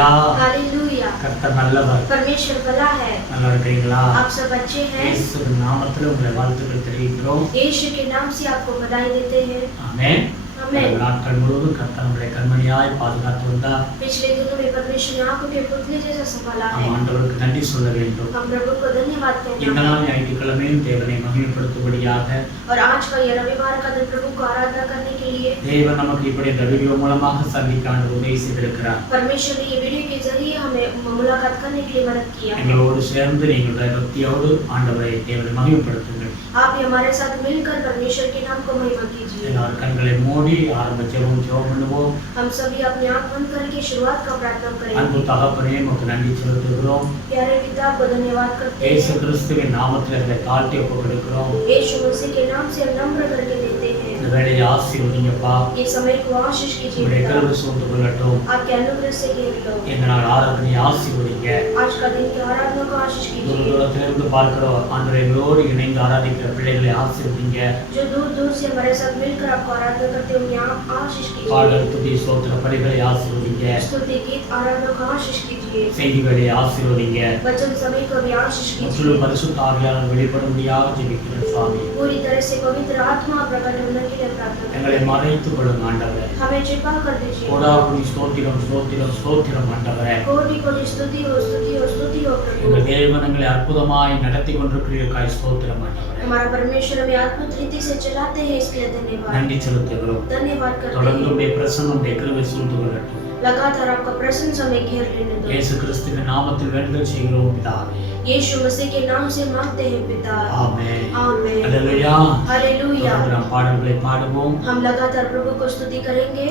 Hallelujah hallelujah. கர்த்தர் நல்லவர். परमेश्वर भला है। நல்லா இருக்கீங்களா? आप सब अच्छे हैं? இயேசுவின் நாமத்தில் உங்களை வாழ்த்துக்கள் தெரிவிக்கிறோம். यीशु के नाम से आपको बधाई देते हैं। ஆமென். आमेन। நாட்கள் முழுவதும் கர்த்தர் நம்மளை கண்மணியாய் பாதுகாத்து வந்தார். पिछले दिनों में परमेश्वर ने आंखों के पुतले जैसा संभाला है। நாம் ஆண்டவருக்கு நன்றி சொல்ல வேண்டும். हम प्रभु को धन्यवाद இந்த कहते நாள் हैं। ஞாயிற்றுக்கிழமையும் தேவனை மகிமைப்படுத்தும்படியாக और आज का यह रविवार का दिन प्रभु को आराधना करने के लिए தேவன் நமக்கு இப்படி இந்த வீடியோ மூலமாக சந்திக்க ஆண்டவர் உதவி செய்திருக்கிறார். परमेश्वर ने ये वीडियो के जरिए हमें मुलाकात करने के लिए मदद किया है। எங்களோடு சேர்ந்து நீங்கள் பக்தியோடு ஆண்டவரை தேவனை மகிமைப்படுத்துங்கள். आप भी हमारे साथ मिलकर परमेश्वर के नाम को महिमा कीजिए। எல்லாரும் கண்களை மூடி ஆரம்ப ஜெபம் பண்ணுவோம். हम सभी अपने आंख बंद करके शुरुआत का प्रार्थना करेंगे। அன்பு தகப்பனே உமக்கு நன்றி செலுத்துகிறோம். प्यारे पिता को धन्यवाद करते இயேசு हैं। கிறிஸ்துவின் நாமத்தில் எங்களை தாழ்த்தி ஒப்புக்கொடுக்கிறோம். यीशु मसीह के नाम से हम नम्र करके देते हैं। இந்த வேளையை ஆசீர்வதிங்கப்பா. ये समय को आशीष कीजिए உங்களுடைய पिता। கிருபை சூழ்ந்து கொள்ளட்டும். आपके अनुग्रह से घेर लो। இந்த நாள் ஆராதனை ஆசீர்வதிங்க. आज का दिन की आराधना को आशीष தூர कीजिए। தூரத்திலிருந்து பார்க்கிறோம் ஆண்டவரை எங்களோடு இணைந்து ஆராதிக்கிற பிள்ளைகளை ஆசீர்வதிங்க. जो दूर दूर से हमारे साथ मिलकर आपको आराधना करते हैं उन्हें आशीष कीजिए। பாடல் துதி ஸ்தோத்திர பலிகளை ஆசீர்வதிங்க. स्तुति गीत आराधना को आशीष कीजिए। செய்திகளை ஆசீர்வதிங்க. वचन समय को भी आशीष முற்றிலும் कीजिए। பரிசுத்த ஆவியானவர் வெளிப்படும்படியாக ஜெபிக்கிறேன் சுவாமி. पूरी तरह से पवित्र आत्मा प्रकट होने के लिए प्रार्थना எங்களை करते हैं। மறைத்துக் கொள்ளுங்க ஆண்டவரே. हमें कृपा कर दीजिए। கோடாகுடி ஸ்தோத்திரம் ஸ்தோத்திரம் ஸ்தோத்திரம் ஆண்டவரே. कोटि कोटि स्तुति हो स्तुति हो स्तुति हो प्रभु। எங்கள் தேவன் எங்களை அற்புதமாய் நடத்தி கொண்டிருக்கிறீர்கள் ஸ்தோத்திரம் ஆண்டவரே. हमारा परमेश्वर हमें अद्भुत रीति से चलाते हैं इसके लिए धन्यवाद। நன்றி செலுத்துகிறோம். धन्यवाद करते தொடர்ந்து हैं। உடைய பிரசன்னம் உடைய கிருபை சூழ்ந்து கொள்ளட்டும். लगातार आपका प्रशंसा में घेर लेने दो। இயேசு கிறிஸ்துவின் நாமத்தில் வேண்டுதல் செய்கிறோம் பிதாவே. यीशु मसीह के नाम से मांगते हैं पिता। ஆமென். आमीन। அல்லேலூயா. हालेलुया। தொடர்ந்து நாம் பாடல்களை பாடுவோம். हम लगातार प्रभु को स्तुति करेंगे।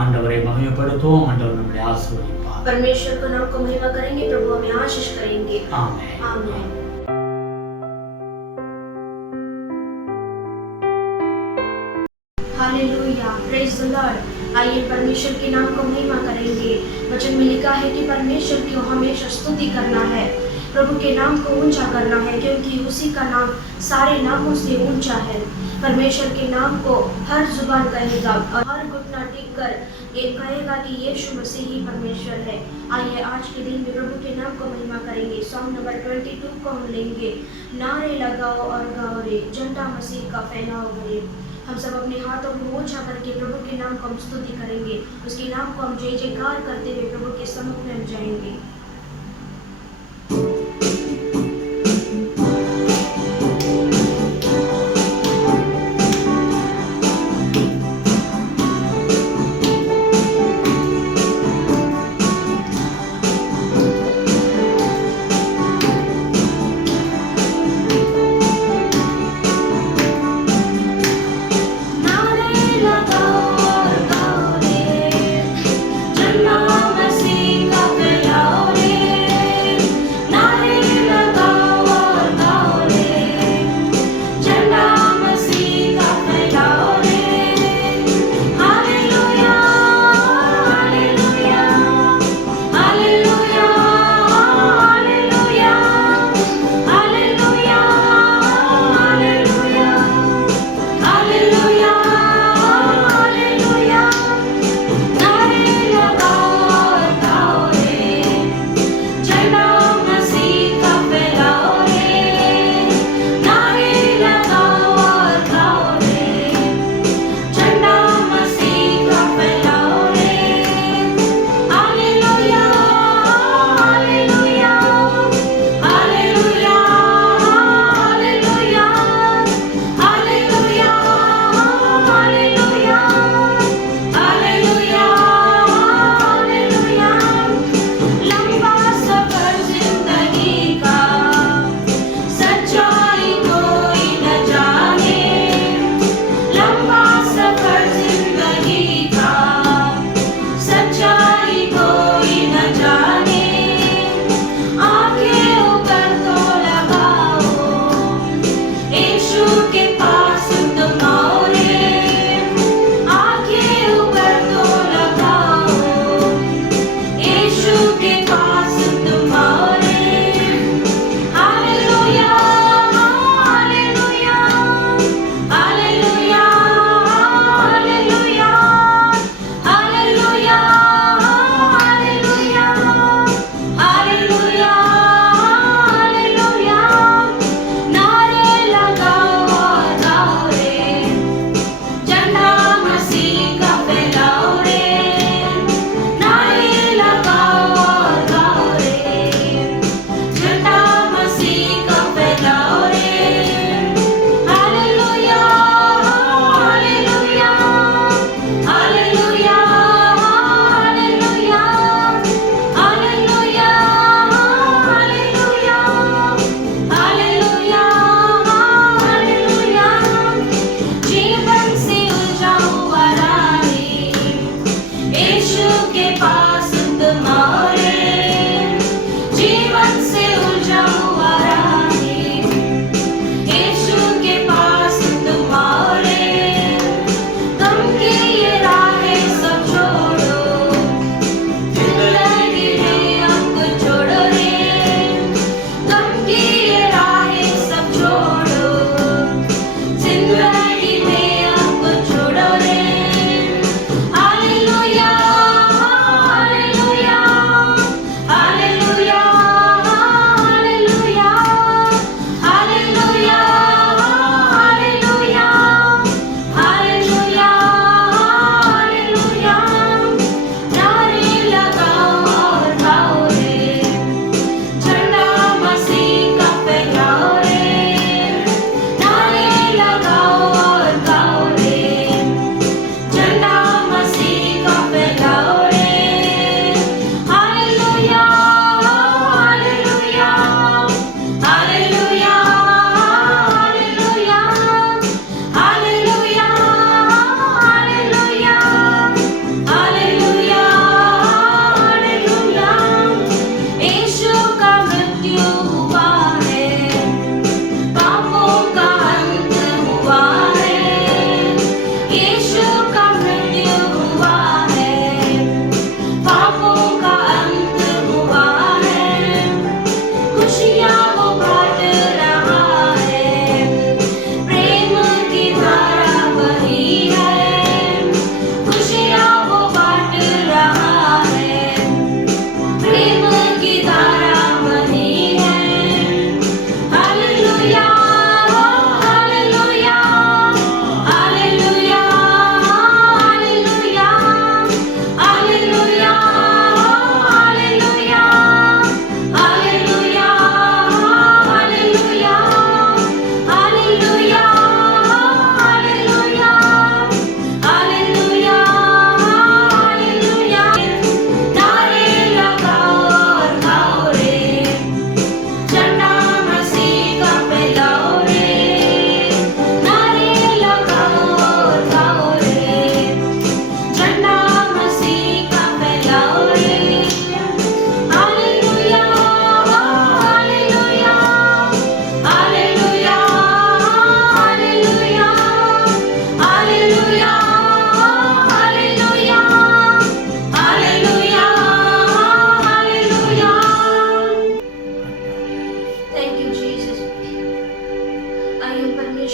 ஆண்டவரை மகிமைப்படுத்துவோம். ஆண்டவர் நம்மை ஆசீர்வதிப்பார். परमेश्वर का नाम को महिमा करेंगे। प्रभु हमें आशीष करेंगे। ஆமென். आमीन। हालेलुया। Praise the Lord. आइए परमेश्वर के नाम को महिमा करेंगे। वचन में लिखा है कि परमेश्वर की हमेशा स्तुति करना है, प्रभु के नाम को ऊंचा करना है, क्योंकि उसी का नाम सारे नामों से ऊंचा है। परमेश्वर के नाम को हर जुबान कहेगा और हर घुटना टेक कर ये कहेगा कि यीशु मसीह ही परमेश्वर है। आइए आज के दिन में प्रभु के नाम को महिमा करेंगे। सॉन्ग नंबर 22 को हम लेंगे। नारे लगाओ और गाओ रे, झंडा मसीह का फैलाओ रे। हम सब अपने हाथों को ऊंचा करके प्रभु के नाम को हम स्तुति करेंगे। उसके नाम को हम जय जयकार करते हुए प्रभु के सम्मुख में हम जाएंगे। नारे लगाओ और गाओ रे, झंडा मसीह का फैलाओ रे।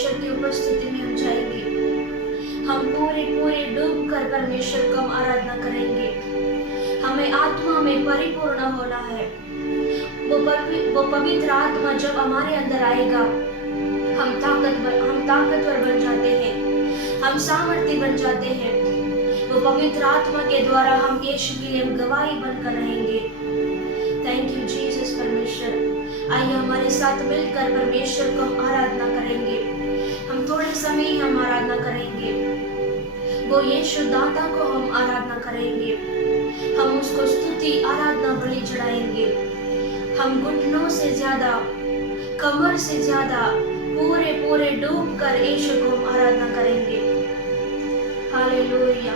परमेश्वर की उपस्थिति में हम जाएंगे। हम पूरे पूरे डूब कर परमेश्वर को हम आराधना करेंगे। हमें आत्मा में परिपूर्ण होना है। वो पवित्र आत्मा जब हमारे अंदर आएगा, हम ताकतवर बन जाते हैं, हम सामर्थ्य बन जाते हैं। वो पवित्र आत्मा के द्वारा हम यीशु के लिए गवाही बनकर रहेंगे। Thank you Jesus. परमेश्वर आइए हमारे साथ मिलकर परमेश्वर को हम आराधना करेंगे। हम थोड़े समय ही हम आराधना करेंगे। वो यीशु दाता को हम आराधना करेंगे। हम उसको स्तुति आराधना बलि चढ़ाएंगे। हम घुटनों से ज्यादा, कमर से ज्यादा पूरे पूरे डूब कर यीशु को हम आराधना करेंगे। हालेलुया।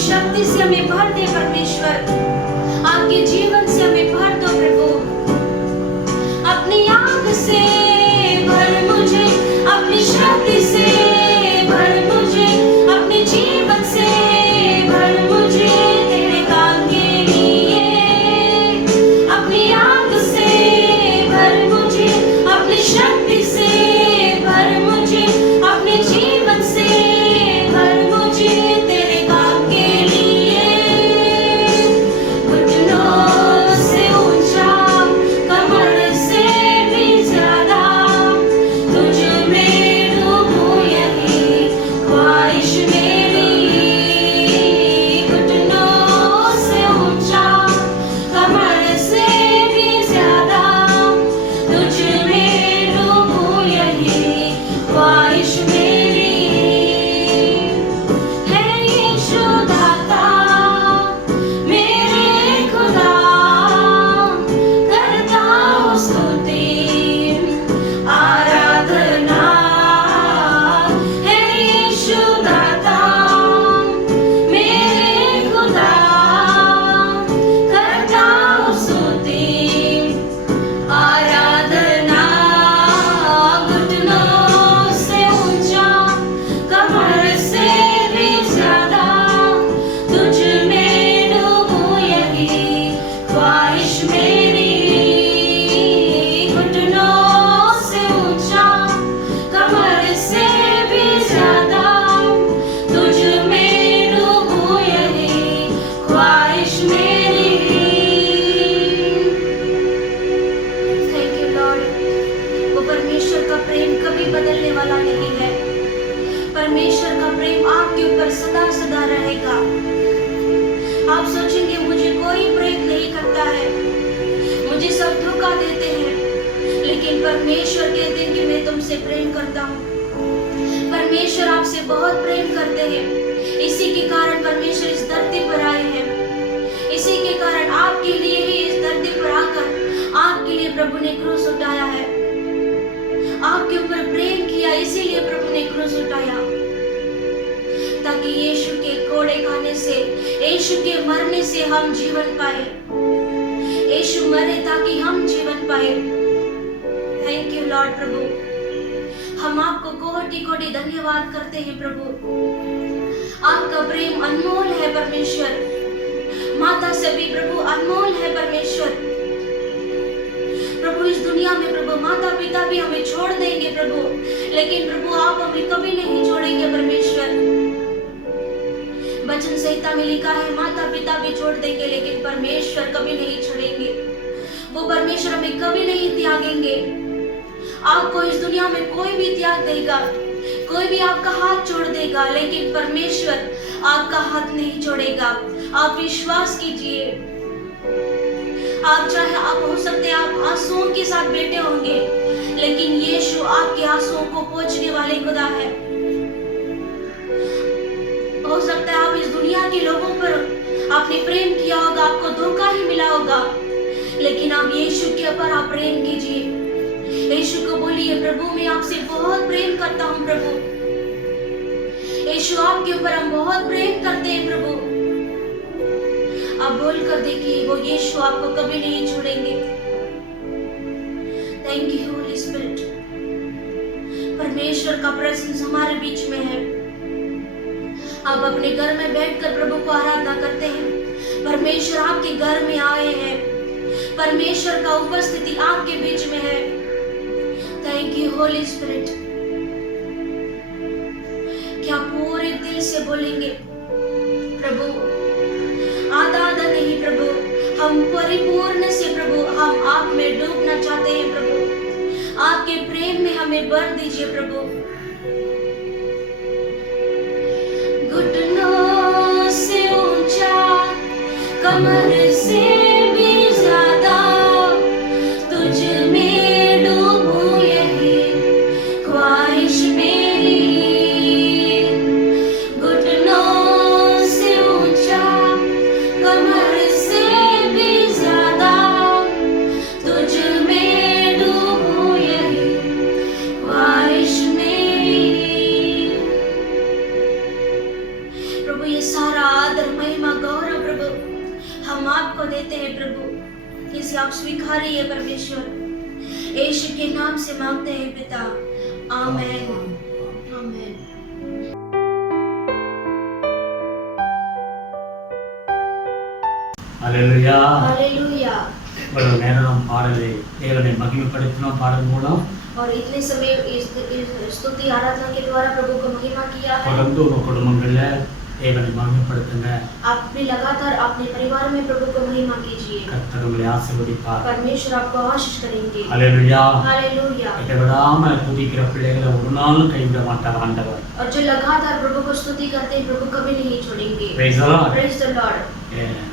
शक्ति से हमें भर दे परमेश्वर, आपके जीवन से हमें भर दो प्रभु। ख्वाहिश मेरी घुटनों से ऊंचा, कमर से भी ज्यादा तुझ में डूबूं, यही ख्वाहिश मेरी। Thank you Lord. वो परमेश्वर का प्रेम कभी बदलने वाला नहीं है। परमेश्वर का प्रेम आपके ऊपर सदा सदा रहेगा। आप सोचेंगे मुझे कोई प्रेम नहीं करता है, मुझे सब धोखा देते हैं, लेकिन परमेश्वर कहते हैं कि मैं तुमसे प्रेम करता हूँ। परमेश्वर आपसे बहुत प्रेम करते हैं। इसी के कारण परमेश्वर इस धरती पर आए हैं। इसी के कारण आपके लिए ही इस धरती पर आकर आपके लिए प्रभु ने क्रूस उठाया है। आपके ऊपर प्रेम किया, इसीलिए प्रभु ने क्रूस उठाया, ताकि यीशु के कोड़े खाने से, यीशु के मरने से हम जीवन पाए। यीशु मरे ताकि हम जीवन पाए। थैंक यू लॉर्ड प्रभु। हम आपको कोटि कोटि धन्यवाद करते हैं प्रभु। आपका प्रेम अनमोल है परमेश्वर। माता से भी प्रभु अनमोल है परमेश्वर। प्रभु इस दुनिया में प्रभु माता पिता भी हमें छोड़ देंगे प्रभु, लेकिन प्रभु आप हमें कभी नहीं छोड़ेंगे परमेश्वर। वचन संहिता में लिखा है माता पिता भी छोड़ देंगे, लेकिन परमेश्वर कभी नहीं छोड़ेंगे। वो परमेश्वर हमें कभी नहीं त्यागेंगे। आपको इस दुनिया में कोई भी त्याग देगा, कोई भी आपका हाथ छोड़ देगा, लेकिन परमेश्वर आपका हाथ नहीं छोड़ेगा। आप विश्वास कीजिए। आप चाहे आप हो सकते हैं आप आंसुओं के साथ बैठे होंगे, लेकिन यीशु आपके आंसुओं को पोंछने वाले खुदा है। हो सकता है आप इस दुनिया के लोगों पर आपने प्रेम किया होगा, आपको धोखा ही मिला होगा, लेकिन आप यीशु के ऊपर आप प्रेम कीजिए। यीशु को बोलिए प्रभु मैं आपसे बहुत प्रेम करता हूँ प्रभु। यीशु आपके ऊपर हम बहुत प्रेम करते हैं प्रभु। आप बोल कर देखिए, वो यीशु आपको कभी नहीं छोड़ेंगे। Thank you Holi spirit. परमेश्वर का प्रेजेंस हमारे बीच में है। आप अपने घर में बैठकर प्रभु को आराधना करते हैं। परमेश्वर आपके घर में आए हैं। परमेश्वर का उपस्थिति आपके बीच में है। Thank you Holi spirit. क्या पूरे दिल से बोलेंगे प्रभु, आधा आधा नहीं प्रभु, हम परिपूर्ण से प्रभु हम आप में डूबना चाहते हैं प्रभु। आपके प्रेम में हमें भर दीजिए प्रभु। घुटनों से ऊंचा, कमर से भी ज्यादा तुझ में डूबूं, यही ख्वाहिश मेरी। घुटनों से ऊंचा, कमर से भी ज्यादा तुझ में डूबूं, यही ख्वाहिश मेरी। प्रभु ये सारा आदर महिमा गौरव प्रभु हम आपको देते हैं प्रभु। इसे आप स्वीकारिए परमेश्वर। यीशु के नाम से मांगते हैं पिता, आमेन आमेन। அல்லேலூயா. हालेलुया। இவ்வளவு நேரம் நாம் பாடலை தேவனை மகிமைப்படுத்தினோம் பாடல் மூலம். और इतने समय इस स्तुति आराधना के द्वारा प्रभु को महिमा किया है। தொடர்ந்து உங்க குடும்பங்கள்ல தேவனை மகிமைப்படுத்துங்க. आप भी लगातार अपने परिवार में प्रभु को महिमा कीजिए। கர்த்தர் உங்களை ஆசீர்வதிப்பார். परमेश्वर आपको आशीष करेंगे। அல்லேலூயா. हालेलुया। இடைவிடாம துதிக்கிற பிள்ளைகளை ஒரு நாளும் கைவிட மாட்டார் ஆண்டவர். और जो लगातार प्रभु को स्तुति करते हैं प्रभु कभी नहीं छोड़ेंगे। Praise the Lord. Praise the Lord।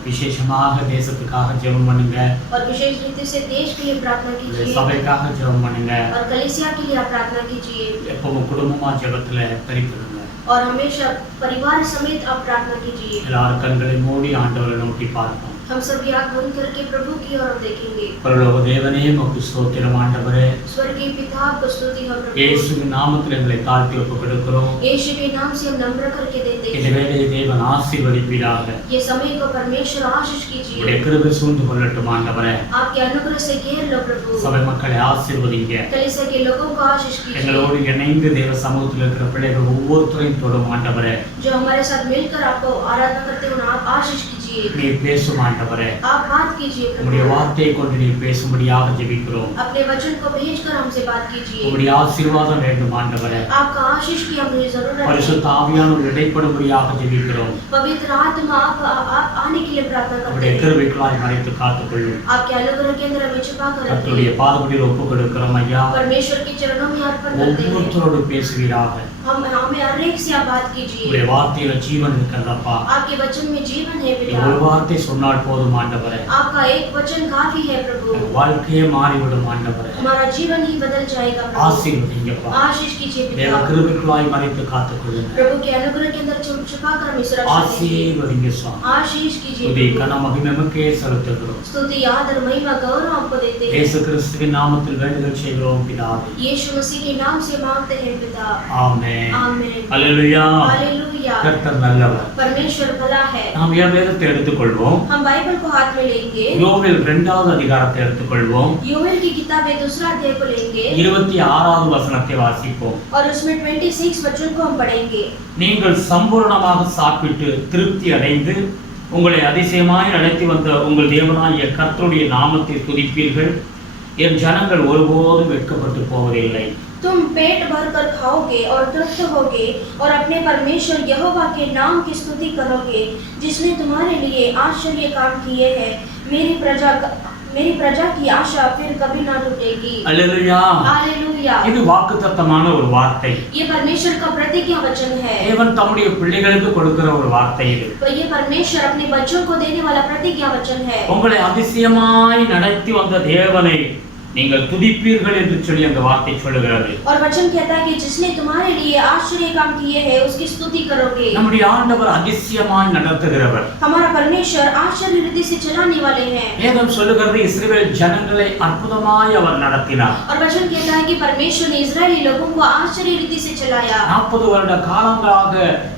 விசேஷமாக தேசத்துக்காக ஜெபம் பண்ணுங்க. और विशेष रीति से देश के लिए प्रार्थना कीजिए। சபைக்காக ஜெபம் பண்ணுங்க. और कलीसिया के लिए आप प्रार्थना कीजिए। எப்பவும் குடும்பமா ஜெபத்துல பரிபூரணங்க. और हमेशा परिवार समेत आप प्रार्थना कीजिए। எல்லாரும் கண்களை மூடி ஆண்டவரை நோக்கி பார்ப்போம். हम सभी आँख बंद करके प्रभु की ओर देखेंगे। பரலோக தேவனே உமக்கு ஸ்தோத்திரம் ஆண்டவரே. स्वर्गीय पिता आपको स्तुति हो प्रभु। இயேசுவின் நாமத்தில் எங்களை தாழ்த்தி ஒப்புக்கொடுக்கிறோம். यीशु के नाम से हम नम्र करके देते இந்த हैं। வேளையை தேவன் ஆசீர்வதிப்பீராக. ये समय को परमेश्वर आशीष कीजिए। உடைய கிருபை சூழ்ந்து கொள்ளட்டும் ஆண்டவரே. आपके अनुग्रह से घेर लो प्रभु। சபை மக்களை ஆசீர்வதிங்க. कलीसिया के लोगों को आशीष कीजिए। எங்களோடு இணைந்து தேவ சமூகத்தில் இருக்கிற பிள்ளைகள் ஒவ்வொருத்தரையும் தொடும் ஆண்டவரே. जो हमारे साथ मिलकर आपको आराधना करते हैं उन्हें आप आशीष कीजिए। कीजिए, நீர் பேசும் ஆண்டவரே. आप बात कीजिए உம்முடைய प्रभु, வார்த்தையை கொண்டு நீர் பேசும்படியாக ஜெபிக்கிறோம். अपने वचन को भेजकर हमसे बात कीजिए। உம்முடைய ஆசீர்வாதம் வேண்டும் ஆண்டவரே. आपका आशीष की हमें जरूरत है। பரிசுத்த ஆவியானவர் இடைப்படும்படியாக ஜெபிக்கிறோம். पवित्र आत्मा आप आने के लिए प्रार्थना करते உம்முடைய हैं। கிருபைகளால் மறைத்து காத்துக்கொள்ளும். आपके अनुग्रह के अंदर हमें छुपा कर கர்த்தருடைய रखिए। பாதபடியில் ஒப்புக் கொடுக்கிறோம் ஐயா. परमेश्वर के चरणों में अर्पण करते हैं। ஒவ்வொருத்தரோடு பேசுவீராக. हमें हर एक से आप बात कीजिए। உம்முடைய வார்த்தையில ஜீவன் இருக்கிறதப்பா. आपके वचन में जीवन है நீ पिता। ஒரு வார்த்தை சொன்னால் போதும் ஆண்டவரே. आपका एक वचन काफी है प्रभु। என் வாழ்க்கையே மாறிவிடும் ஆண்டவரே. हमारा जीवन ही बदल जाएगा प्रभु। ஆசீர்வதிங்கப்பா. आशीष कीजिए தேவ पिता। கிருபைகளாய் மறைத்து காத்துக்கொள்ளுங்க. प्रभु के अनुग्रह के अंदर छुपा कर हमें सुरक्षा दीजिए। ஆசீர்வதிங்க சுவாமி. आशीष कीजिए துதி प्रभु। கன மகிமைக்கே செலுத்துகிறோம். स्तुति आदर महिमा गौरव आपको देते हैं। இயேசு கிறிஸ்துவின் நாமத்தில் வேண்டுதல் செய்கிறோம் பிதாவே. यीशु मसीह के नाम से मांगते हैं पिता। ஆமென். आमीन। அல்லேலூயா. हालेलुया। கர்த்தர் நல்லவர். परमेश्वर भला है। நாம் வேதத்தை எடுத்துக்கொள்வோம். हम बाइबल को हाथ में लेंगे। யோவேல் 2வது அதிகாரத்தை எடுத்துக்கொள்வோம். योवेल की किताब 2 अध्याय को लेंगे 26வது வசனத்தை வாசிப்போம். और उसमें 26 वचन को हम पढ़ेंगे। நீங்கள் சம்பூர்ணமாக சாப்பிட்டு திருப்தி அடைந்து உங்களை அதிசயமாய் நடத்தி வந்த உங்கள் தேவனாகிய கர்த்தருடைய நாமத்தை துதிப்பீர்கள். என் ஜனங்கள் ஒருபோதும் வெட்கப்பட்டு போவதில்லை. तुम पेट भर कर खाओगे और तृप्त होगे और अपने परमेश्वर यहोवा के नाम की स्तुति करोगे, जिसने तुम्हारे लिए आश्चर्य काम किए हैं। मेरी प्रजा की आशा फिर कभी ना टूटेगी। அல்லேலூயா. हालेलुया। இது வாக்குத்தத்தமான ஒரு வார்த்தை. ये परमेश्वर का प्रतिज्ञा वचन है। தேவன் தம்முடைய பிள்ளைகளுக்கு கொடுக்கிற ஒரு வார்த்தை இது. तो ये परमेश्वर अपने बच्चों को देने वाला प्रतिज्ञा वचन है। உங்களை அதிசயமாய் நடத்தி வந்த தேவனை நீங்கள் துதிப்பீர்கள் என்று சொல்லி அந்த வார்த்தை சொல்லுகிறது. और वचन कहता है कि जिसने तुम्हारे लिए आश्चर्य काम किए हैं उसकी स्तुति करोगे। நம்முடைய ஆண்டவர் அதிசயமாய் நடத்துகிறவர். हमारा परमेश्वर आश्चर्य रीति से चलाने वाले हैं। வேதம் சொல்லுகிறது இஸ்ரவேல் ஜனங்களை அற்புதமாய் அவர் நடத்தினார். और वचन कहता है कि परमेश्वर ने इजरायली लोगों को आश्चर्य रीति से चलाया। 40 வருட காலங்களாக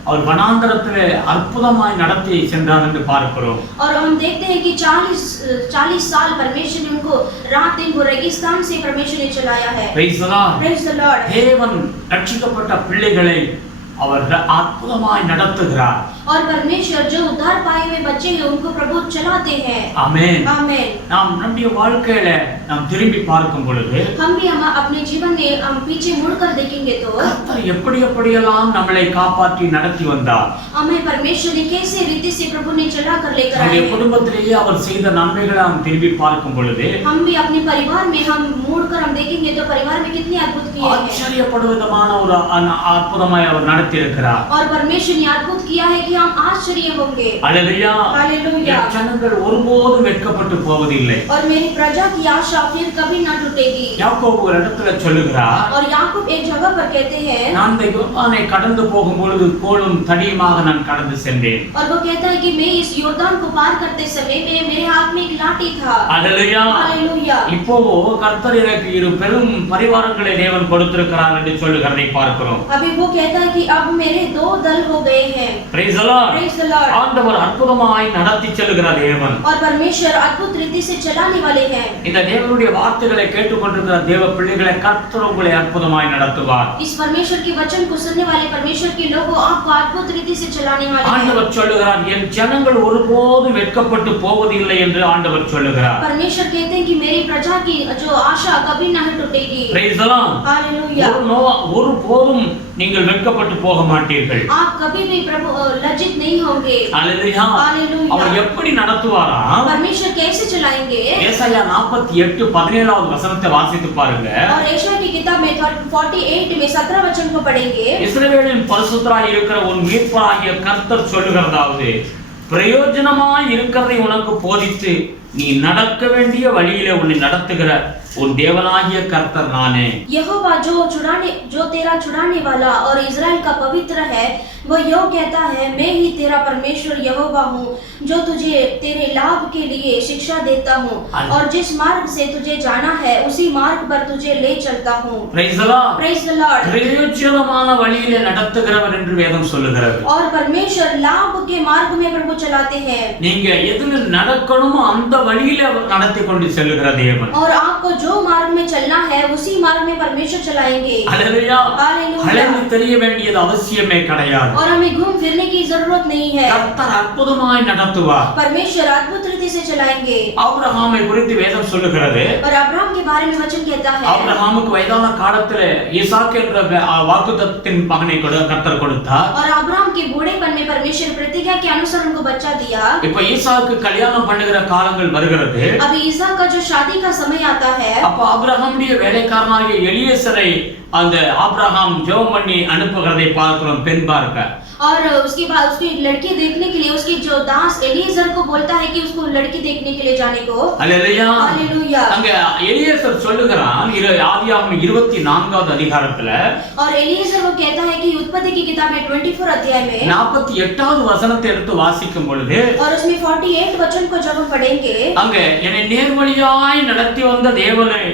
அவர் வனாந்தரத்திலே அற்புதமாய் நடத்தி சென்றார் என்று பார்க்கிறோம். और हम देखते हैं कि 40 साल परमेश्वर ने उनको रात दिन को रेगिस्तान से परमेश्वर ने चलाया है। Praise the Lord. Praise the Lord। தேவன் ரட்சிக்கப்பட்ட பிள்ளைகளை அவர் அற்புதமாய் நடத்துகிறார். और परमेश्वर जो उद्धार पाए हुए बच्चे हैं उनको प्रभु चलाते हैं। ஆமென். आमीन। நாம் நம்முடைய வாழ்க்கையில நாம் திரும்பி பார்க்கும் பொழுது हम भी हम अपने जीवन में हम पीछे मुड़कर देखेंगे तो கர்த்தர் எப்படியெல்லாம் நம்மளை காப்பாற்றி நடத்தி வந்தார். हमें परमेश्वर ने कैसे रीति से प्रभु ने चला कर लेकर நம்முடைய आए। குடும்பத்திலேயே அவர் செய்த நன்மைகளை நாம் திரும்பி பார்க்கும் பொழுது हम भी अपने परिवार में हम मुड़कर हम देखेंगे तो परिवार में कितने अद्भुत किए हैं। ஆச்சரியப்படும் விதமான ஒரு அற்புதமாய் அவர் நடத்தி இருக்கிறார். और परमेश्वर ने अद्भुत किया है कि हम आश्चर्य होंगे। அல்லேலூயா. हालेलुया। ஜனங்கள் ஒருபோதும் வெட்கப்பட்டு போவதில்லை. और मेरी प्रजा की आशा फिर कभी ना टूटेगी। யாக்கோபு ஒரு இடத்துல சொல்லுகிறார், और याकूब एक जगह पर कहते हैं நான் இந்த யோர்தானை கடந்து போகும் பொழுது கோலும் தடியுமாக நான் கடந்து சென்றேன். और वो कहता है कि मैं इस योर्दान को पार करते समय में मेरे हाथ में एक लाठी था। அல்லேலூயா. हालेलुया। இப்போ கர்த்தர் எனக்கு இரு பெரும் பரிவாரங்களை தேவன் கொடுத்திருக்கிறார் என்று சொல்லுகிறதை பார்க்கிறோம். अभी वो कहता है कि अब मेरे 2 दल हो गए हैं। Praise the Lord. Praise the Lord। ஆண்டவர் அற்புதமாய் நடத்தி செல்லுகிற தேவன். और परमेश्वर अद्भुत रीति से चलाने वाले हैं। இந்த தேவனுடைய வார்த்தைகளை கேட்டுக்கொண்டிருக்கிற தேவ பிள்ளைகளை கர்த்தர் உங்களை அற்புதமாய் நடத்துவார். इस परमेश्वर के वचन को सुनने वाले परमेश्वर के लोगों आपको अद्भुत रीति से चलाने वाले हैं। ஆண்டவர் சொல்லுகிறார், என் ஜனங்கள் ஒருபோதும் வெட்கப்பட்டு போவதில்லை என்று ஆண்டவர் சொல்லுகிறார். परमेश्वर कहते हैं कि मेरी प्रजा की जो आशा कभी नहीं टूटेगी। Praise the Lord. हालेलुया। ஒருபோதும் நீங்கள் வெட்கப்பட்டு போக மாட்டீர்கள். आप कभी भी प्रभु लज्जित नहीं होंगे। அல்லேலூயா. हालेलुया। அவர் எப்படி நடத்துவாராம்? परमेश्वर कैसे चलाएंगे? ஏசாயா 48:17வது வசனத்தை வாசித்து பாருங்க. और यशायाह की किताब में 48 में 17 वचन को पढ़ेंगे। இஸ்ரவேலின் பரிசுத்தராய் இருக்கிற உன் மீட்பராகிய கர்த்தர் சொல்லுகிறதாவது, பிரயோஜனமாய் இருக்கிறதை உனக்கு போதித்து நீ நடக்க வேண்டிய வழியிலே உன்னை நடத்துகிற उन देवनागिय कर्तर नाने यहोवा जो तेरा छुड़ाने वाला और इज़राइल का पवित्र है, वो यो कहता है, मैं ही तेरा परमेश्वर यहोवा हूँ, जो तुझे तेरे लाभ के लिए शिक्षा देता हूँ और जिस मार्ग से तुझे जाना है उसी मार्ग पर तुझे ले चलता हूँ। Praise the Lord. Praise the Lord. பிரயோஜனமான வழியிலே நடத்துகிறவர் என்று வேதம் சொல்லுகிறது. और परमेश्वर लाभ के मार्ग में प्रभु चलाते हैं. நீங்க எதுல நடக்கணுமோ அந்த வழியிலே நடத்தி கொண்டு செல்லுகிற தேவன். और आपको जो मार्ग में चलना है उसी मार्ग में परमेश्वर चलाएंगे। அல்லேலூயா. हालेलुया। அலைந்து தெரிய வேண்டியது அவசியமே கிடையாது. और हमें घूम फिरने की जरूरत नहीं है। கர்த்தர் அற்புதமாய் நடத்துவார். परमेश्वर अद्भुत रीति से चलाएंगे। ஆபிரகாமை குறித்து வேதம் சொல்லுகிறது. और अब्राहम के बारे में वचन कहता है, ஆபிரகாமுக்கு வயதான காலத்திலே ஈசாக்கு என்ற வாக்குத்தத்தத்தின் மகனை கர்த்தர் கொடுத்தார். और अब्राहम के बूढ़ेपन में परमेश्वर प्रतिज्ञा के अनुसार उनको बच्चा दिया। இப்போ ஈசாக்கு கல்யாணம் பண்ணுகிற காலங்கள் வருகிறது. अभी ईसाक का जो शादी का समय आता है, அப்ப ஆபிரகாமுடைய வேலைக்காரனாகிய எலியேசரை அந்த ஆபிரகாம் ஜெபம் பண்ணி அனுப்புகிறதை பார்க்கிறோம் பெண் பார்க்க. और उसके बाद उसकी लड़की देखने के लिए उसके जो दास एलिएजर को बोलता है कि उसको लड़की देखने के लिए जाने को। அல்லேலூயா. हालेलुया। அங்க எலியேசர் சொல்லுகிறான் ஆதியாகமம் 24வது அதிகாரத்துல, और एलिएजर वो कहता है कि उत्पत्ति की किताब में 24 अध्याय में 48வது வசனத்தை எடுத்து வாசிக்கும் பொழுது, और उसमें 48 वचन को जब हम पढ़ेंगे, அங்க என்னை நேர்வழியாய் நடத்தி வந்த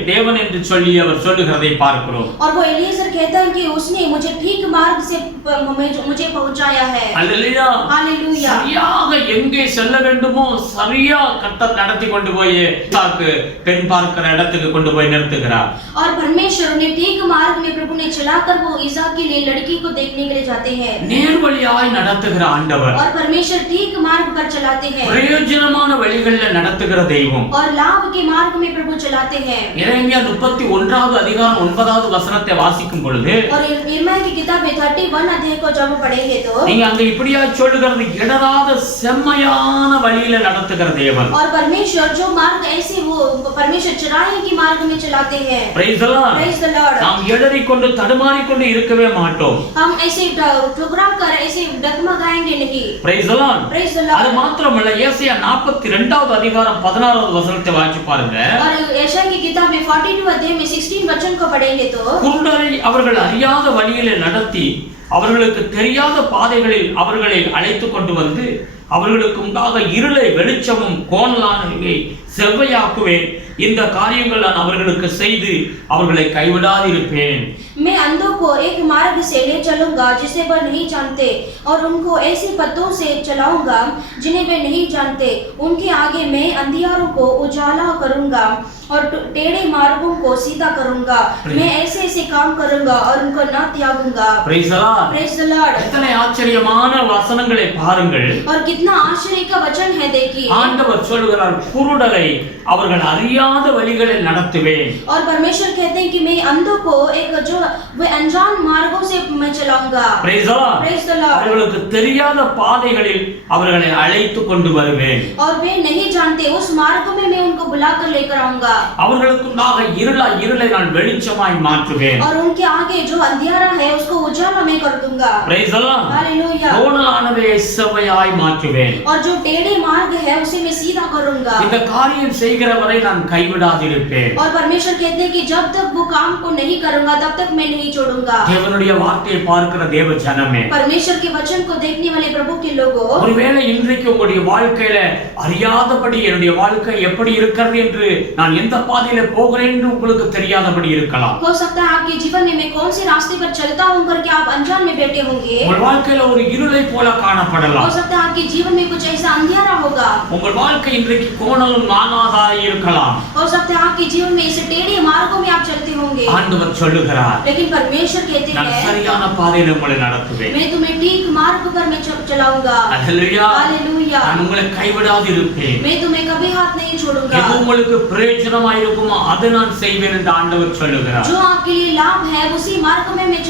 தேவன் என்று சொல்லி அவர் சொல்லுகிறதை பார்க்கிறோம். और वो एलिएजर कहता है कि उसने मुझे ठीक मार्ग से मुझे पहुंचाया है। அல்லேலூயா. हालेलुया। சரியாக எங்கே செல்ல வேண்டுமோ சரியா கர்த்தர் நடத்தி கொண்டு போய் ஈசாக்கு பெண் பார்க்கிற இடத்துக்கு கொண்டு போய் நிறுத்துகிறார். और परमेश्वर ने ठीक मार्ग में प्रभु ने चलाकर वो ईसाक के लिए लड़की को देखने के लिए जाते हैं। நேர்வழியாய் நடத்துகிற ஆண்டவர், और परमेश्वर ठीक मार्ग पर चलाते हैं பிரயோஜனமான வழிகளில நடத்துகிற தெய்வம். और लाभ के मार्ग में प्रभु चलाते हैं। எரேமியா 31வது அதிகாரம் 9வது வசனத்தை வாசிக்கும் பொழுது, और यिर्मयाह की किताब में 31 अध्याय को जब पढ़ेंगे तो நீங்க அங்க இப்படியா சொல்லுகிறது, இடராத செம்மையான வழியில நடத்துகிற தேவன். और परमेश्वर जो मार्ग ऐसे वो परमेश्वर चराई की मार्ग में चलाते हैं। Praise the Lord. Praise the Lord। நாம் இடறிக்கொண்டு தடுமாறிக்கொண்டு இருக்கவே மாட்டோம். हम ऐसे ठुकरा कर ऐसे डगमगाएंगे नहीं। Praise the Lord. Praise the அது Lord। மாத்திரமல்ல, ஏசாயா 42வது அதிகாரம் 16வது வசனத்தை வாசிச்சு பாருங்க. और यशायाह की किताब में 42 अध्याय में 16 वचन को पढ़ेंगे तो குருடரை அவர்கள் அறியாத வழியிலே நடத்தி அவர்களுக்கு தெரியாத பாதைகளில் அவர்களை அழைத்து கொண்டு வந்து அவர்களுக்கு உண்டாக இருளை வெளிச்சமும் கோணலானவை செவ்வையாக்குவேன். இந்த காரியங்கள் நான் அவர்களுக்கு செய்து அவர்களை கைவிடாதிருப்பேன். मैं अंधों को एक मार्ग से ले चलूंगा जिसे वह नहीं जानते, और उनको ऐसे पथों से चलाऊंगा जिन्हें वे नहीं जानते। उनके आगे मैं अंधियारों को उजाला करूंगा और टेढ़े मार्गों को सीधा करूंगा। मैं ऐसे ऐसे काम करूंगा और उनको न त्यागूंगा। Praise the Lord. Praise the Lord। எத்தனை ஆச்சரியமான வசனங்களை பாருங்கள். और कितना आश्चर्य का वचन है देखिए। ஆண்டவர் சொல்கிறார், குருடரை அவர்கள் அறியாத வழிகளில் நடத்துவேன். और परमेश्वर कहते हैं कि मैं अंधों को एक जो वे अनजान मार्गों से मैं चलाऊंगा। Praise the Lord. Praise the Lord। அவர்களுக்கு தெரியாத பாதைகளில் அவர்களை அழைத்து கொண்டு வருவேன். और वे नहीं जानते उस मार्ग में मैं उनको बुलाकर लेकर आऊंगा। அவர்களுக்குண்டாக இருளை நான் வெளிச்சமாய் மாற்றுவேன். और उनके आगे जो अंधियारा है उसको उजाला मैं कर दूंगा। Praise the Lord. हालेलुया। கோணலானதை செவ்வையாய் மாற்றுவேன். और जो टेढ़े मार्ग है उसे मैं सीधा करूंगा। இந்த காரியம் செய்கிற வரை நான் கைவிடாதிருப்பேன். और परमेश्वर कहते हैं कि जब तक वो काम को नहीं करूंगा तब तक मैं नहीं छोड़ूंगा। தேவனுடைய வார்த்தையை பார்க்கிற தேவ ஜனமே, परमेश्वर के वचन को देखने वाले प्रभु के लोगों, ஒருவேளை இன்றைக்கு உங்களுடைய வாழ்க்கையில அறியாதபடி என்னுடைய வாழ்க்கை எப்படி இருக்கிறது என்று நான் எந்த பாதையில போகிறேன் என்று உங்களுக்கு தெரியாதபடி இருக்கலாம். हो सकता है आपके जीवन में मैं कौन से रास्ते पर चलता हूं करके आप अनजान में बैठे होंगे। உங்கள் வாழ்க்கையில ஒரு இருளை போல हो காணப்படலாம். सकता है आपके जीवन में कुछ ऐसा अंधियारा होगा। உங்கள் வாழ்க்கை இன்றைக்கு கோணலும் நானாதாய் இருக்கலாம். हो सकता है आपके जीवन में ऐसे टेढ़े मार्गों में आप चलते होंगे। ஆண்டவர் சொல்லுகிறார், लेकिन परमेश्वर कहते நான் हैं சரியான பாதையில உங்களை நடத்துவேன். मैं तुम्हें ठीक मार्ग पर मैं चलाऊंगा। அல்லேலூயா. हालेलुया। நான் உங்களை கைவிடாது இருப்பேன். मैं तुम्हें कभी हाथ नहीं छोड़ूंगा। எது உங்களுக்கு பிரயோஜனமாய் இருக்குமோ அதை நான் செய்வேன் என்று ஆண்டவர் சொல்லுகிறார். जो आपके लिए लाभ है उसी मार्ग में मैं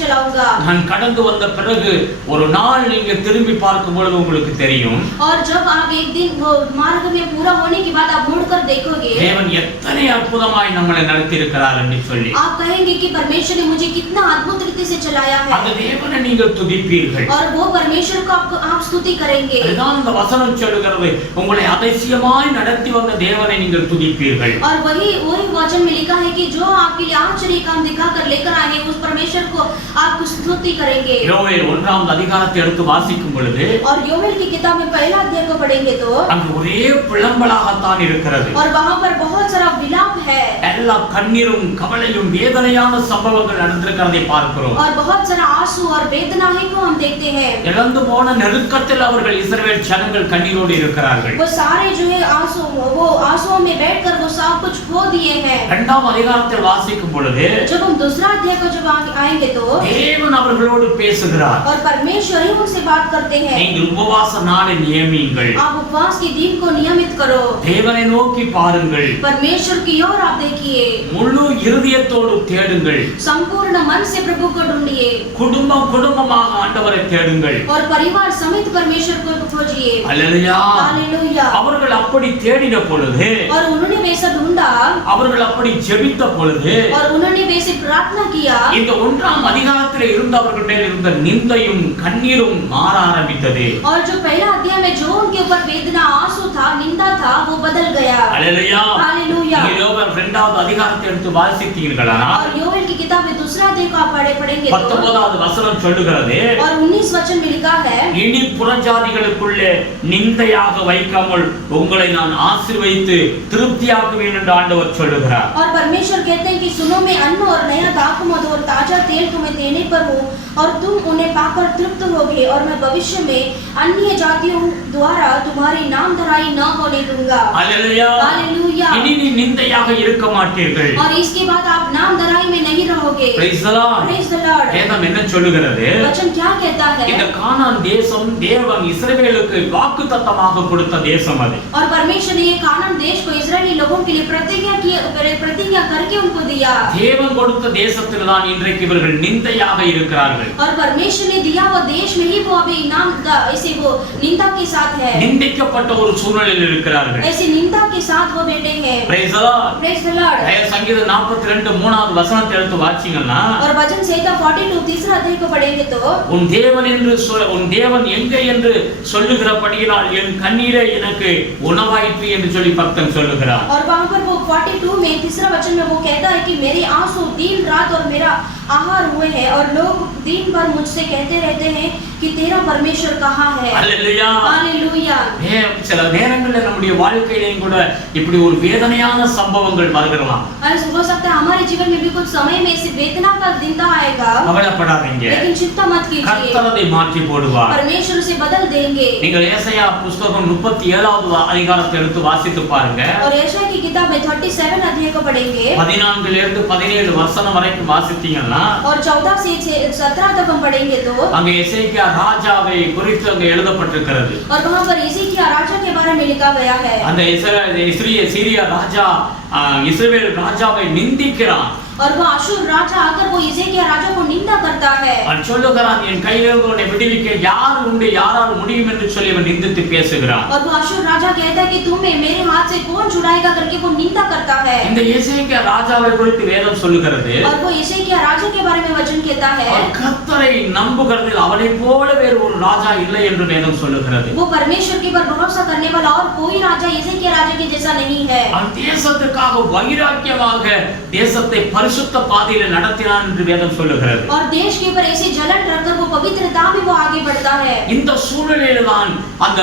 चलाऊंगा। நான் கடந்து வந்த பிறகு ஒரு நாள் நீங்க திரும்பி பார்க்கும் பொழுது உங்களுக்கு தெரியும், और जब आप एक दिन वो मार्ग में पूरा होने के बाद आप मुड़कर देखोगे, தேவன் எத்தனை அற்புதமாய் நம்மளை நடத்தி இருக்கிறார் என்று சொல்லி आप कहेंगे कि परमेश्वर ने मुझे कितना अद्भुत रीति से चलाया है। அந்த தேவனை நீங்கள் துதிப்பீர்கள். और वो परमेश्वर को आप स्तुति करेंगे। அதுதான் இந்த வசனம் சொல்லுகிறது, உங்களை அதிசயமாய் நடத்தி வந்த தேவனை நீங்கள் துதிப்பீர்கள். और वही वचन में लिखा है कि जो आपके लिए आश्चर्य काम दिखाकर लेकर आए हैं उस परमेश्वर को आप स्तुति करेंगे। யோவேல் 1வது அதிகாரத்தை எடுத்து வாசிக்கும் பொழுது और योवेल की किताब में पहला अध्याय को पढ़ेंगे तो அங்கு ஒரே புலம்பலாகத்தான் இருக்கிறது. और वहां पर बहुत सारा विलाप है। எல்லா கண்ணீரும் கவலையும் வேதனையான சம்பவங்கள் நடந்திருக்கிறதை பார்க்கிறோம். और बहुत सारा आंसू और वेदनाएं को हम देखते हैं। இழந்து போன நெருக்கத்தில் அவர்கள் இஸ்ரவேல் ஜனங்கள் கண்ணீரோடு இருக்கிறார்கள். वो सारे जो है आंसुओं में बैठकर वो सब कुछ खो दिए हैं। இரண்டாம் அதிகாரத்தில் வாசிக்கும் பொழுது जब हम दूसरा अध्याय को जब आएंगे तो தேவன் அவர்களோடு பேசுகிறார். और परमेश्वर ही उनसे बात करते हैं, நீங்கள் உபவாச நாளை நியமியுங்கள், आप उपवास के दिन को नियमित करो, தேவனை நோக்கி பாருங்கள், परमेश्वर की ओर आप देखिए, முழு இருதயத்தோடு தேடுங்கள், संपूर्ण मन से प्रभु को ढूंढिए, குடும்பம் குடும்பமாக ஆண்டவரை தேடுங்கள். और परिवार समेत परमेश्वर को खोजिए। அல்லேலூயா. हालेलुया। அவர்கள் அப்படி தேடின பொழுது, और उन्होंने वैसा ढूंढा, அவர்கள் அப்படி ஜெபித்த பொழுது, और उन्होंने वैसे प्रार्थना किया, இந்த ஒன்றாம் அதிகாரத்தில் இருந்தவர்கள் மேல் இருந்த நிந்தையும் கண்ணீரும் மாற ஆரம்பித்தது. और जो पहला अध्याय में जो उनके ऊपर वेदना आंसू था, निंदा था, वो बदल गया। அல்லேலூயா. हालेलुया। யோவேல் இரண்டாவது அதிகாரத்தை எடுத்து வாசித்தீர்களானால் और योवेल की किताब में दूसरा अध्याय को आप पढ़ेंगे तो 19வது வசனம் சொல்லுகிறது, और 19 वचन में लिखा है, இனி புறஜாதிகளுக்குள்ளே நிந்தையாக வைக்காமல் உங்களை நான் ஆசீர்வதித்து திருப்தியாக்குவேன் என்று ஆண்டவர் சொல்லுகிறார். और परमेश्वर कहते हैं कि सुनो, मैं अन्न और नया दाखमधु और ताजा तेल तुम्हें देने पर हूँ और तुम उन्हें पाकर तृप्त होगे, और मैं भविष्य में अन्य जातियों द्वारा तुम्हारी नामधराई न होने दूंगा। அல்லேலூயா. हालेलुया। இனி நீ நிந்தையாக இருக்க மாட்டீர்கள். और इसके बाद आप नामधराई में नहीं रहोगे। Praise the Lord. Praise the Lord। வேதம் என்ன சொல்லுகிறது? वचन क्या कहता है? இந்த கானான் தேசம் தேவன் இஸ்ரவேலுக்கு வாக்குத்தத்தமாக கொடுத்த தேசம் அது. और परमेश्वर ने ये कानान देश को इजरायली लोगों के लिए प्रतिज्ञा करके उनको दिया। தேவன் கொடுத்த தேசத்தில் தான் இன்றைக்கு இவர்கள் நிந்தையாக இருக்கிறார்கள். और परमेश्वर ने दिया वो देश में ही वो अभी ऐसे वो निंदा के साथ है, நிந்திக்கப்பட்ட ஒரு சூழ்நிலையில் இருக்கிறார்கள். ऐसे निंदा के साथ वो बैठे हैं। Praise the Lord. Praise the Lord। சங்கீதம் 42 3வது வசனத்தை எடுத்து வாசிங்கன்னா, और भजन संहिता 42 तीसरा अध्याय को पढ़ेंगे तो உன் தேவன் எங்கே என்று சொல்லுகிறபடியினால் என் கண்ணீரே எனக்கு உணவாயிற்று என்று சொல்லி பக்தன் சொல்லுகிறார். और वहां पर वो 42 में तीसरा वचन में वो कहता है कि मेरे आंसू दिन रात और मेरा आहार हुए हैं, और लोग दिन भर मुझसे कहते रहते हैं कि तेरा परमेश्वर कहाँ है। அல்லேலூயா. हालेलुया। சில நேரங்களில் நம்முடைய வாழ்க்கையிலேயும் கூட இப்படி ஒரு வேதனையான சம்பவங்கள் வருகிறலாம். हो सकता है हमारे जीवन में भी कुछ समय में ऐसे वेदना का दिन आएगा, கவலைப்படாதீங்க, लेकिन चिंता मत कीजिए, கர்த்தர் அதை மாற்றி போடுவார். परमेश्वर उसे बदल देंगे। நீங்கள் ஏசாயா புத்தகம் 37வது அதிகாரத்தை எடுத்து வாசித்து பாருங்க. और यशायाह की किताब में 37 अध्याय को पढ़ेंगे, 14 இருந்து 17 வசனம் வரைக்கும் வாசித்தீங்கன்னா, और 14 से 17 तक हम पढ़ेंगे तो அங்க எசேக்கியா ராஜாவை குறித்து அங்க எழுதப்பட்டிருக்கிறது. और वहां पर हिजकिय्याह राजा के बारे में लिखा गया है। அந்த சீரியா ராஜா இஸ்ரவேல் ராஜாவை நிந்திக்கிறான். और वो अशूर राजा आकर वो हिजकिय्याह राजा को निंदा करता है, அவன் சொல்லுகிறான், என் கையிலிருந்து உன்னை விடுவிக்க யார் உண்டு, யாரால் முடியும் என்று சொல்லி அவன் நிந்தித்து பேசுகிறான். और वो अशूर राजा कहता है कि तुम्हें मेरे हाथ से कौन छुड़ाएगा करके वो निंदा करता है। இந்த எசேக்கியா ராஜாவை குறித்து வேதம் சொல்லுகிறது, और वो हिजकिय्याह राजा के बारे में वचन कहता है, அவன் கர்த்தரை நம்புகிறதில் அவனை போல வேறு ஒரு ராஜா இல்லை என்று வேதம் சொல்லுகிறது. वो परमेश्वर के ऊपर भरोसा करने वाला और कोई राजा हिजकिय्याह राजा के जैसा नहीं है। அவன் தேசத்துக்காக வைராக்கியமாக தேசத்தை பரிசுத்த பாதையில நடத்தினான் என்று வேதம் சொல்லுகிறது. और देश के ऊपर ऐसे जलन रखकर वो पवित्रता में वो आगे बढ़ता है। இந்த சூழ்நிலையில தான் அந்த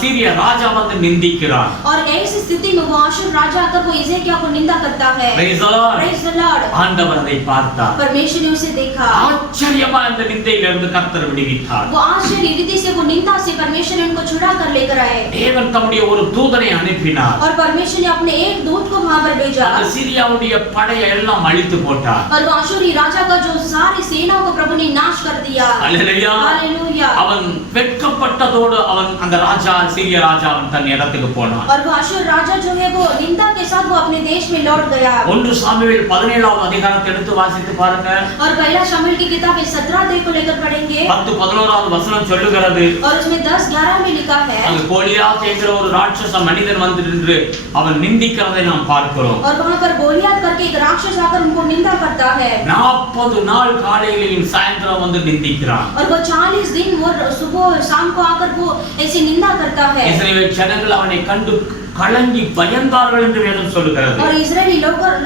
சீரிய ராஜா வந்து நிந்திக்கிறான். और ऐसी स्थिति में वो अशूर राजा आकर वो हिजकिय्याह को निंदा करता है। Praise the Lord. Praise the Lord। ஆண்டவர் அதை பார்த்தார். परमेश्वर ने उसे देखा, ஆச்சரியமா இந்த நிந்தையிலிருந்து கர்த்தர் விடுவித்தார். वो आश्चर्य रीति से वो निंदा से परमेश्वर ने उनको छुड़ा कर लेकर आए। தேவன் தம்முடைய ஒரு தூதனை அனுப்பினார். और परमेश्वर ने अपने एक दूत को वहां पर भेजा, அந்த சீரியாவுடைய படையை எல்லாம் அழித்து போட்டார். और वो अशूरी राजा का जो सारी सेनाओं को प्रभु ने नाश कर दिया। அல்லேலூயா. हालेलुया। அவன் வெட்கப்பட்டதோடு அவன் அந்த ராஜா சீரிய ராஜா அவன் தன் இடத்துக்கு போனான். और वो अशूर राजा जो है वो निंदा के साथ वो अपने देश में लौट गया। 1 சாமுவேல் 17வது அதிகாரத்தை எடுத்து வாசித்து பாருங்க. और पहला शमूएल की किताब 17 अध्याय को लेकर पढ़ेंगे, 10-11வது வசனம் சொல்லுகிறது, और उसमें 10-11 में लिखा है, அங்க கோலியாத் என்கிற ஒரு ராட்சச மனிதன் வந்து நின்று அவன் நிந்திக்கிறதை நாம் பார்க்கிறோம். और वहां पर गोलियत करके एक राक्षस आकर उनको निंदा करता है। 40 நாள் காலையிலும் சாயந்தரம் வந்து நிந்திக்கிறான். और वो 40 दिन वो सुबह और शाम को आकर वो ऐसी निंदा करता है। இஸ்ரவேல் ஜனங்கள் அவனை கண்டு கலங்கி பயந்தார்கள் என்று வேதம் சொல்லுகிறது. और इजरायली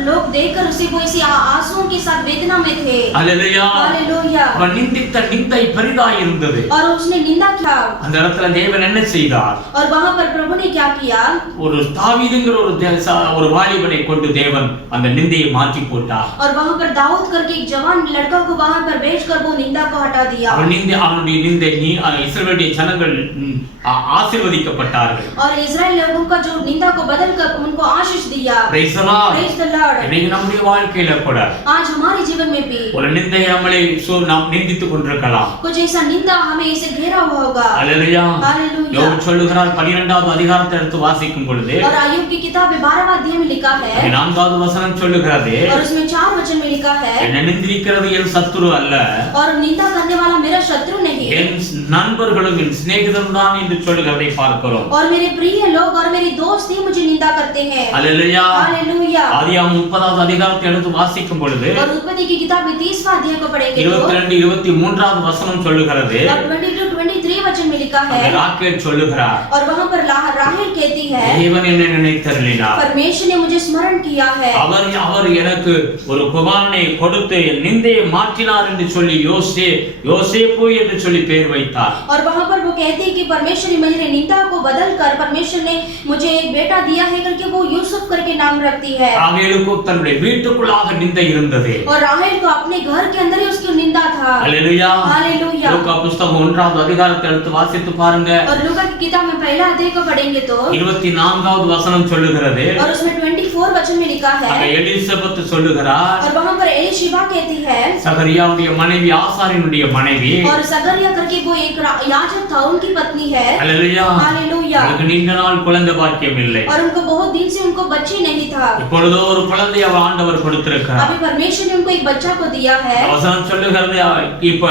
लोग देखकर उसे वो ऐसी आंसुओं के साथ वेदना में थे। அல்லேலூயா. हालेलुया। அவன் நிந்தித்த நிந்தை பெரிதாய் இருந்தது. और उसने निंदा किया, அந்த இடத்துல தேவன் என்ன செய்தார்? और वहां पर प्रभु ने क्या किया? ஒரு தாவீதுங்கிற ஒரு வாலிபனை கொண்டு தேவன் அந்த நிந்தையை மாற்றி போட்டார். और वहां पर दाऊद करके एक जवान लड़का को वहां पर भेजकर वो निंदा को हटा दिया। அவனுடைய நிந்தை இஸ்ரவேலிய ஜனங்கள் ஆசீர்வதிக்கப்பட்டார்கள். और इजराइल लोगों का जो निंदा को बदलकर उनको आशीष दिया। Praise the Lord. Praise the Lord. இன்னைக்கு நம்முடைய வாழ்க்கையில கூட आज हमारे जीवन में भी ஒரு நிந்தை நம்மளை நாம் நிந்தித்துக் கொண்டிருக்கலாம். कुछ ऐसा निंदा हमें इसे घेरा हुआ होगा। ஹalleluya. हालेलुया। யோபு சொல்லுகிறார் 12வது அதிகாரத்தை எடுத்து வாசிக்கும் பொழுது और अय्यूब की किताब में 12वां अध्याय में लिखा है 4வது வசனம் சொல்லுகிறது और उसमें 4 वचन में लिखा है என்னை நிந்திக்கிறது என் சத்துரு அல்ல, और निंदा करने वाला मेरा शत्रु नहीं, என் நண்பர்களும் என் சிநேகிதரும் தான் என்று சொல்லுகிறதை பார்க்கிறோம். और मेरे प्रिय लोग और मेरे दोस्त ही मुझे निंदा करते हैं। ஹalleluya. हालेलुया। ஆதியாகமம் 30வது அதிகாரத்தை எடுத்து வாசிக்கும் பொழுது और उत्पत्ति की किताब में 30वां अध्याय को पढ़ेंगे तो 22 23வது வசனம் சொல்லுகிறது और 22-23 वचन में लिखा है ராகேல் சொல்லுகிறார் और वहां पर राहेल कहती है தேவன் என்னை நினைத்தருளினார், परमेश्वर ने मुझे स्मरण किया है, அவர் எனக்கு ஒரு குமாரனை கொடுத்து என் நிந்தையை மாற்றினார் என்று சொல்லி யோசேப்பு என்று சொல்லி பெயர் வைத்தார். और वहां पर वो कहती है कि परमेश्वर ने मेरी निंदा को बदलकर परमेश्वर ने मुझे एक बेटा दिया है करके वो यूसुफ करके नाम रखती है। ராகேலுக்கு தன்னுடைய வீட்டுக்குள்ளாக நிந்தை இருந்தது और राहेल को अपने घर के अंदर ही उसकी निंदा था। ஹalleluya. हालेलुया। லூக்கா புத்தகம் 1வது அதிகாரத்தை எடுத்து வாசித்து பாருங்க. और लूका की किताब में पहला अध्याय को पढ़ेंगे तो 24வது வசனம் சொல்லுகிறது और उसमें 24 वचन में लिखा है அங்க எலிசபெத் சொல்லுகிறார், और वहां पर एलीशिबा कहती है சகரியாவுடைய மனைவி ஆசாரியனுடைய மனைவி, और सगरिया करके वो एक याजक था उनकी पत्नी है। ஹalleluya. हालेलुया। அவருக்கு நீண்ட நாள் குழந்தை பாக்கியம் இல்லை, और उनको बहुत दिन से उनको बच्चे नहीं था, இப்பொழுதோ ஒரு குழந்தையை ஆண்டவர் கொடுத்திருக்கிறார். अभी परमेश्वर ने उनको एक बच्चा को दिया है। வசனம் சொல்லுகிறது இப்ப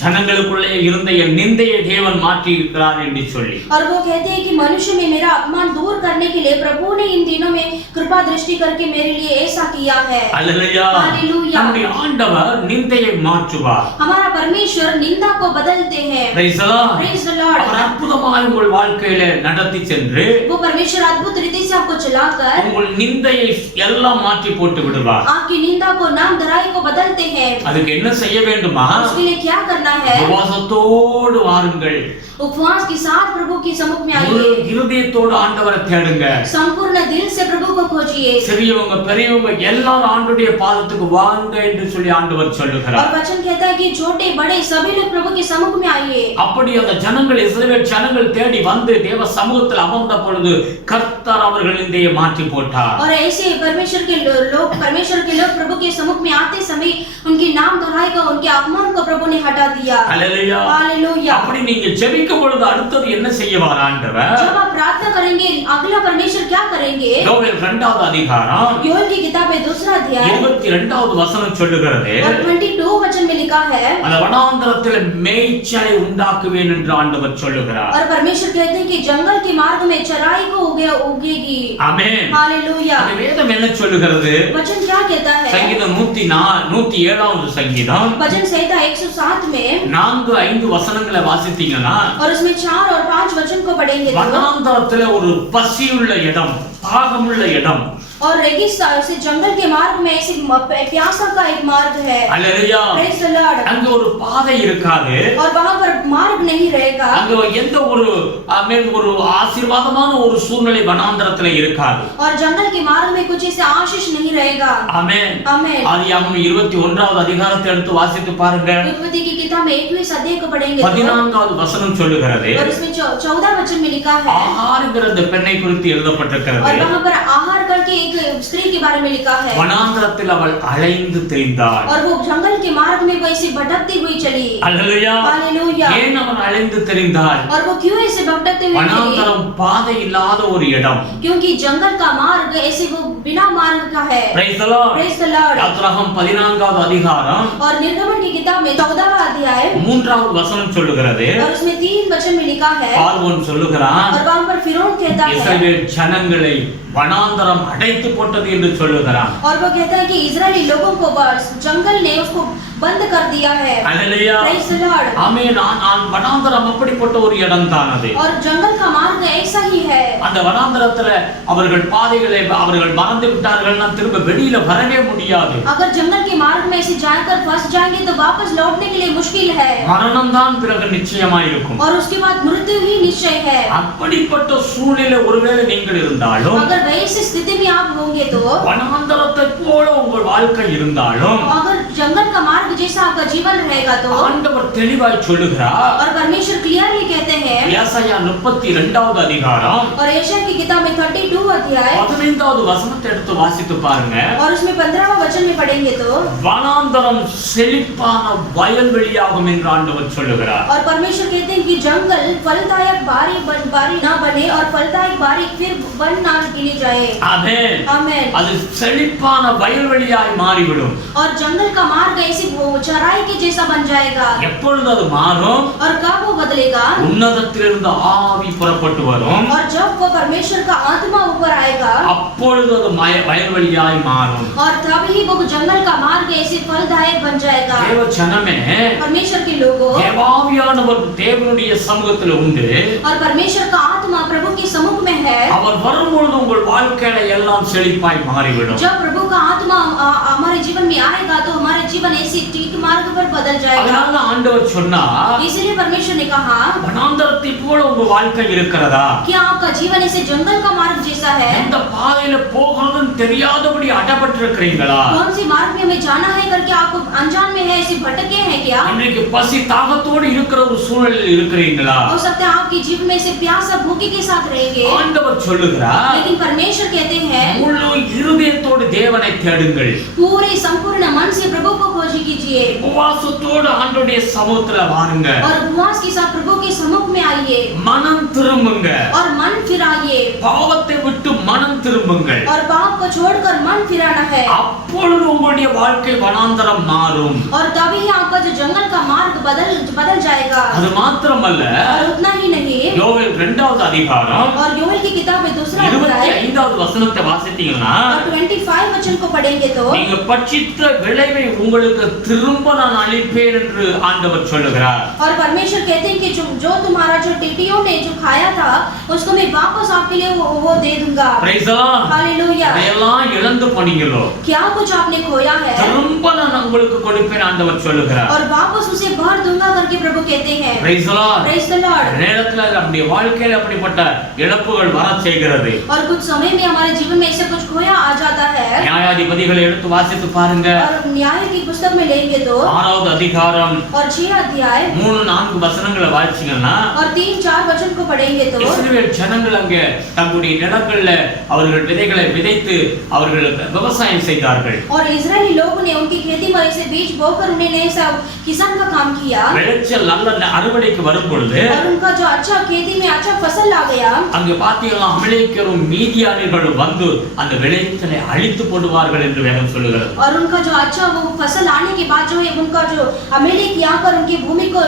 ஜனங்களுக்குள்ளே இருந்த என் நிந்தையை தேவன் மாற்றி இருக்கிறார் என்று சொல்லி, और वो कहते हैं कि मनुष्य में मेरा अपमान दूर करने के लिए प्रभु ने इन दिनों में कृपा दृष्टि करके मेरे लिए ऐसा किया है। ஹalleluya. हालेलुया। நம்முடைய ஆண்டவர் நிந்தையை மாற்றுவார். हमारा परमेश्वर निंदा को बदलते हैं। Praise the Lord. Praise the Lord। அவர் அற்புதமாய் உங்கள் வாழ்க்கையில நடத்தி சென்று वो परमेश्वर अद्भुत रीति से आपको चलाकर உங்கள் நிந்தையை எல்லாம் மாற்றி போட்டு விடுவார். आपकी निंदा को नाम धराई को बदलते हैं। அதுக்கு என்ன செய்ய வேண்டுமா? उसके लिए क्या करना है? உபவாசத்தோடு வாருங்கள், उपवास के साथ प्रभु की सम्मुख में முழு आइए, இருதயத்தோடு ஆண்டவரை தேடுங்க. संपूर्ण दिल से प्रभु को खोजिए। சிறியவங்க பெரியவங்க எல்லாரும் ஆண்டவருடைய பாதத்துக்கு வாங்க என்று சொல்லி ஆண்டவர் और சொல்லுகிறார். वचन कहता है कि छोटे बड़े सभी लोग प्रभु के सम्मुख में आइए। அப்படி அந்த ஜனங்கள் இஸ்ரவேல் ஜனங்கள் தேடி வந்து தேவ சமூகத்தில் அமர்ந்த பொழுது கர்த்தர் அவர்கள் நிந்தையை மாற்றி போட்டார். और ऐसे परमेश्वर के लोग प्रभु के सम्मुख में आते समय उनकी नाम धराई को उनके अपमान को प्रभु ने हटा दिया। ஹalleluya. हालेलुया। அப்படி நீங்க ஜெபிக்கும் பொழுது அடுத்தது என்ன செய்வார் ஆண்டவர்? जब आप प्रार्थना करेंगे अगला परमेश्वर क्या करेंगे? யோவேல் 2வது அதிகாரம் योएल की किताब में 2रा अध्याय 22வது வசனம் சொல்லுகிறது, और 22 वचन में लिखा है அந்த வனாந்தரத்தில் மேய்ச்சலை உண்டாக்குவேன் என்று ஆண்டவர் சொல்லுகிறார். और परमेश्वर कहते हैं कि जंगल के मार्ग में चराई को उगेगी। ஆமென். हालेलुया। அந்த வேதம் என்ன சொல்லுகிறது? वचन क्या कहता है? சங்கீதம் 107வது சங்கீதம் भजन संहिता 107 में 4-5 வசனங்களை வாசித்தீங்கன்னா और उसमें 4 और 5 वचन को पढ़ेंगे तो வனாந்தரத்துல ஒரு பசியுள்ள இடம், தாகமுள்ள இடம், और रेगिस्तान से जंगल के मार्ग में ऐसे प्यासा का एक मार्ग है। ஹalleluya. Praise the Lord। அங்க ஒரு பாதை இருக்காது, और वहां पर मार्ग नहीं रहेगा, அங்க எந்த ஒரு ஒரு ஆசீர்வாதமான ஒரு சூழ்நிலை வனாந்தரத்துல இருக்காது. और जंगल के मार्ग में कुछ ऐसे आशीष नहीं रहेगा। ஆமென். आमेन। ஆதியாகமம் 21வது அதிகாரத்தை எடுத்து வாசித்து பாருங்க. उत्पत्ति की किताब में 21 अध्याय को पढ़ेंगे तो 14வது வசனம் சொல்லுகிறது, और उसमें 14 वचन में लिखा है ஆகார்ங்கிற அந்த பெண்ணை குறித்து और எழுதப்பட்டிருக்கிறது. वहां पर आहार करके एक स्त्री के बारे में लिखा है வனாந்தரத்தில் அவள் அலைந்து திரிந்தாள். और वो जंगल के मार्ग में वो ऐसे भटकती हुई चली। அல்லேலூயா. हालेलुया। ஏன் அவள் அலைந்து திரிந்தாள்? और वो क्यों ऐसे भटकते हुए चली? வனாந்தரம் பாதை இல்லாத ஒரு இடம். क्योंकि जंगल का मार्ग ऐसे वो बिना मार्ग का है। Praise the Lord. Praise the Lord। யாத்ராகமம் 14வது அதிகாரம் और निर्गमन की किताब में 14वां अध्याय 3வது வசனம் சொல்லுகிறது, और उसमें 3 वचन में लिखा है பார்வோன் சொல்லுகிறான், और वहां पर फिरौन कहता है இஸ்ரவேல் ஜனங்களை வனாந்தரம் அடைத்து போட்டது என்று சொல்லுகிறான். और वो कहता है कि इजरायली लोगों को जंगल ने उसको बंद कर दिया है। அல்லேலூயா. Praise the Lord। ஆமென். வனாந்தரம் அப்படிப்பட்ட ஒரு இடம் தான் அது. और जंगल का मार्ग ऐसा ही है। அந்த வனாந்தரத்துல அவர்கள் பாதைகளை அவர்கள் மறந்து விட்டார்கள்னா திரும்ப வெளியில வரவே முடியாது. अगर जंगल के मार्ग में ऐसे जाकर फंस जाएंगे तो वापस लौटने के लिए मुश्किल है மரணம் தான் பிறகு நிச்சயமா இருக்கும். और उसके बाद मृत्यु ही निश्चय है। அப்படிப்பட்ட சூழ்நிலை ஒருவேளை நீங்கள் இருந்தாலும் अगर वैसी स्थिति में आप होंगे तो வனாந்தரத்தை போல உங்கள் வாழ்க்கை இருந்தாலும் अगर जंगल का मार्ग जैसा आपका जीवन रहेगा तो ஆண்டவர் தெளிவாய் சொல்லுகிறார். और परमेश्वर क्लियरली कहते हैं ஏசாயா 32வது அதிகாரம் और यशायाह की किताब में 32 अध्याय 15வது வசனத்தை எடுத்து வாசித்து பாருங்க. और उसमें 15वां वचन में पढ़ेंगे तो வனாந்தரம் செழிப்பான வயல்வெளியாகும் என்று ஆண்டவர் சொல்லுகிறார். और परमेश्वर कहते हैं कि जंगल फलदायक बारी ना बने और फलदायक बारी फिर वन ना गिनी जाए. ஆமென். आमेन. அது செழிப்பான வயல்வெளியாய் மாறிவிடும். और जंगल का मार्ग ऐसी चराई के जैसा बन जाएगा. எப்பொழுது அது மாறும்? और कब वो बदलेगा? உன்னதத்திலிருந்து ஆவி புறப்பட்டு வரும். और जब वो परमेश्वर का आत्मा ऊपर आएगा அப்பொழுது அது வயல்வெளியாய் மாறும். और तभी वो जंगल का मार्ग ऐसे फलदायक बन जाएगा. தேவ ஜனமே, परमेश्वर के लोगों தேவாவியானவர் தேவனுடைய சமூகத்தில் உண்டு. और परमेश्वर का आत्मा प्रभु के सम्मुख में है. அவர் வரும்பொழுது உங்கள் வாழ்க்கையில எல்லாம் செழிப்பாய் மாறிவிடும். जब प्रभु का आत्मा हमारे जीवन में आएगा तो हमारे जीवन ऐसे ठीक मार्ग पर बदल जाएगा. அதனால ஆண்டவர் சொன்னார், इसलिए परमेश्वर ने कहा வனாந்தரத்தை போல உங்க வாழ்க்கை இருக்கிறதா? क्या आपका जीवन ऐसे जंगल का मार्ग जैसा है? எந்த பாதையில போகிறதுன்னு தெரியாதபடி அடப்பட்டு இருக்கிறீங்களா? कौन सी मार्ग में हमें जाना है करके आपको अनजान में है, ऐसे भटके हैं क्या? இன்னைக்கு பசி தாகத்தோடு இருக்கிற ஒரு சூழலில் இருக்கிறீங்களா? हो सकता है आपके जीवन में से प्यास और भूखे के साथ रहेंगे. ஆண்டவர் சொல்லுகிறார், लेकिन परमेश्वर कहते हैं முழு இருதயத்தோடு தேவனை தேடுங்கள். पूरे संपूर्ण मन से प्रभु को खोज कीजिए உபவாசத்தோடு ஆண்டவருடைய சமூகத்துல வாருங்க. और उपवास के साथ प्रभु के सम्मुख में आइए மனம் திரும்புங்க. और मन फिराइए பாவத்தை விட்டு மனம் திரும்புங்கள். और पाप को छोड़कर मन फिराना है. அப்பொழுது உங்களுடைய வாழ்க்கை வனாந்தரம் மாறும். और तभी आपका जो जंगल का मार्ग बदल जाएगा. அது மாத்திரமல்ல, और उतना ही नहीं யோவேல் 2வது அதிகாரம் और योवेल की किताब में 2 अध्याय 25வது வசனத்தை வாசித்தீங்கன்னா और 25 वचन को पढ़ेंगे तो நீங்க பட்சித்த விளைவை உங்களுக்கு திரும்ப நான் அளிப்பேன் என்று ஆண்டவர் சொல்லுகிறார். और परमेश्वर कहते हैं कि जो तुम्हारा जो टिड्डियों ने जो खाया था उसको मैं वापस आपके लिए वो दे दूंगा. Praise the Lord. हालेलुया. எல்லாம் இழந்து போனீங்களோ, क्या कुछ आपने खोया है திரும்ப நான் உங்களுக்கு கொடுப்பேன் ஆண்டவர் சொல்லுகிறார். और वापस उसे भर दूंगा करके प्रभु कहते हैं. Praise the Lord. Praise the Lord. நேரத்துல நம்முடைய வாழ்க்கையில அப்படிப்பட்ட இழப்புகள் வர செய்கிறது. और कुछ समय में हमारे जीवन में ऐसे कुछ खोया आ जाता है. நியாயாதிபதிகளை எடுத்து வாசித்து பாருங்க. और न्याय की पुस्तक में लेंगे तो 6வது அதிகாரம் और 6 अध्याय 3-4 வசனங்களை வாசிச்சீங்கன்னா और 3-4 वचन को पढ़ेंगे तो இஸ்ரவேல் ஜனங்கள் அங்கே தங்களுடைய நிலங்கள்ல அவர்கள் விதைகளை விதைத்து அவர்கள் விவசாயம் செய்தார்கள். और इजरायली लोगों ने उनकी खेती में ऐसे बीज बोकर उन्होंने ऐसा किसान का काम किया. விளைச்சல் நல்ல அறுவடைக்கு வரும் பொழுது और उनका जो अच्छा खेती में अच्छा फसल आ गया அங்கே பாத்தீங்கன்னா அமலேக்கியரும் மீதியானியர்களும் வந்து அந்த விளைச்சலை அழித்து போடுவார்கள் என்று வேதம் சொல்லுகிறது. और उनका जो अच्छा वो फसल आने के बाद जो है उनका जो अमेलेक यहाँ पर उनकी भूमि को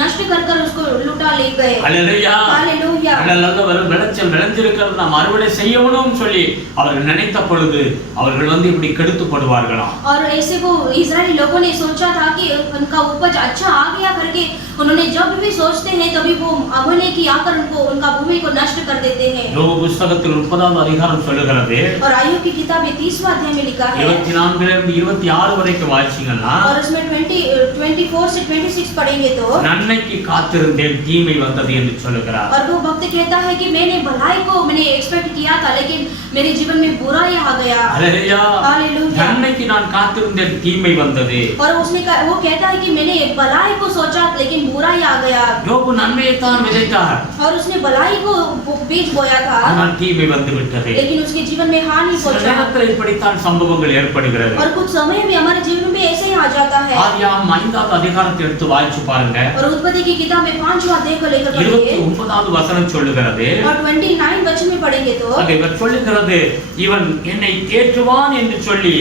नष्ट कर उसको लुटा ले गए. அல்லேலூயா. हालेलुया. நல்ல விளைச்சல் விளைஞ்சிருக்கிறது நாம் அறுவடை செய்யணும்னு சொல்லி அவர்கள் நினைத்த பொழுது அவர்கள் வந்து இப்படி கெடுத்து போடுவார்களாம். और ऐसे वो इजरायली लोगों ने सोचा था कि उनका उपज अच्छा आ गया करके उन्होंने जब भी सोचते हैं तभी वो अमेलेक आकर उनको उनका भूमि को नष्ट कर देते हैं. யோபு புத்தகத்தில் 30வது அதிகாரம் சொல்லுகிறது. और आयub की किताब में 30वां अध्याय में लिखा है 24 இருந்து 26 வரைக்கும் வாசிச்சீங்கன்னா और उसमें 24 से 26 पढ़ेंगे तो நன்மைக்கு காத்திருந்தேன் தீமை வந்தது என்று சொல்லுகிறார். और वो भक्त कहता है कि मैंने भलाई को मैंने एक्सपेक्ट किया था लेकिन मेरे जीवन में बुराई आ गया. அல்லேலூயா. हालेलुया. நன்மைக்கு நான் காத்திருந்தேன் தீமை வந்தது. और वो कहता है कि मैंने भलाई को सोचा लेकिन बुराई आ गया. யோபு நன்மையை தான் விதைத்தார். और उसने भलाई को बीज बोया था ஆனால் தீமை வந்து விட்டது. लेकिन उसके जीवन में हानि சில पहुंचा. நேரத்தில் இப்படித்தான் சம்பவங்கள் ஏற்படுகிறது. और कुछ समय में हमारे जीवन में ऐसे ही आ जाता है. ஆதியாகமம் 5வது அதிகாரத்தை எடுத்து வாசிச்சு பாருங்க. और उत्पत्ति की किताब में 5वां अध्याय को लेकर पढ़ेंगे 29வது வசனம் சொல்லுகிறது. और 29 वचन में पढ़ेंगे तो அங்கே இவர் சொல்லுகிறது, இவன் என்னை தேற்றுவான் என்று சொல்லி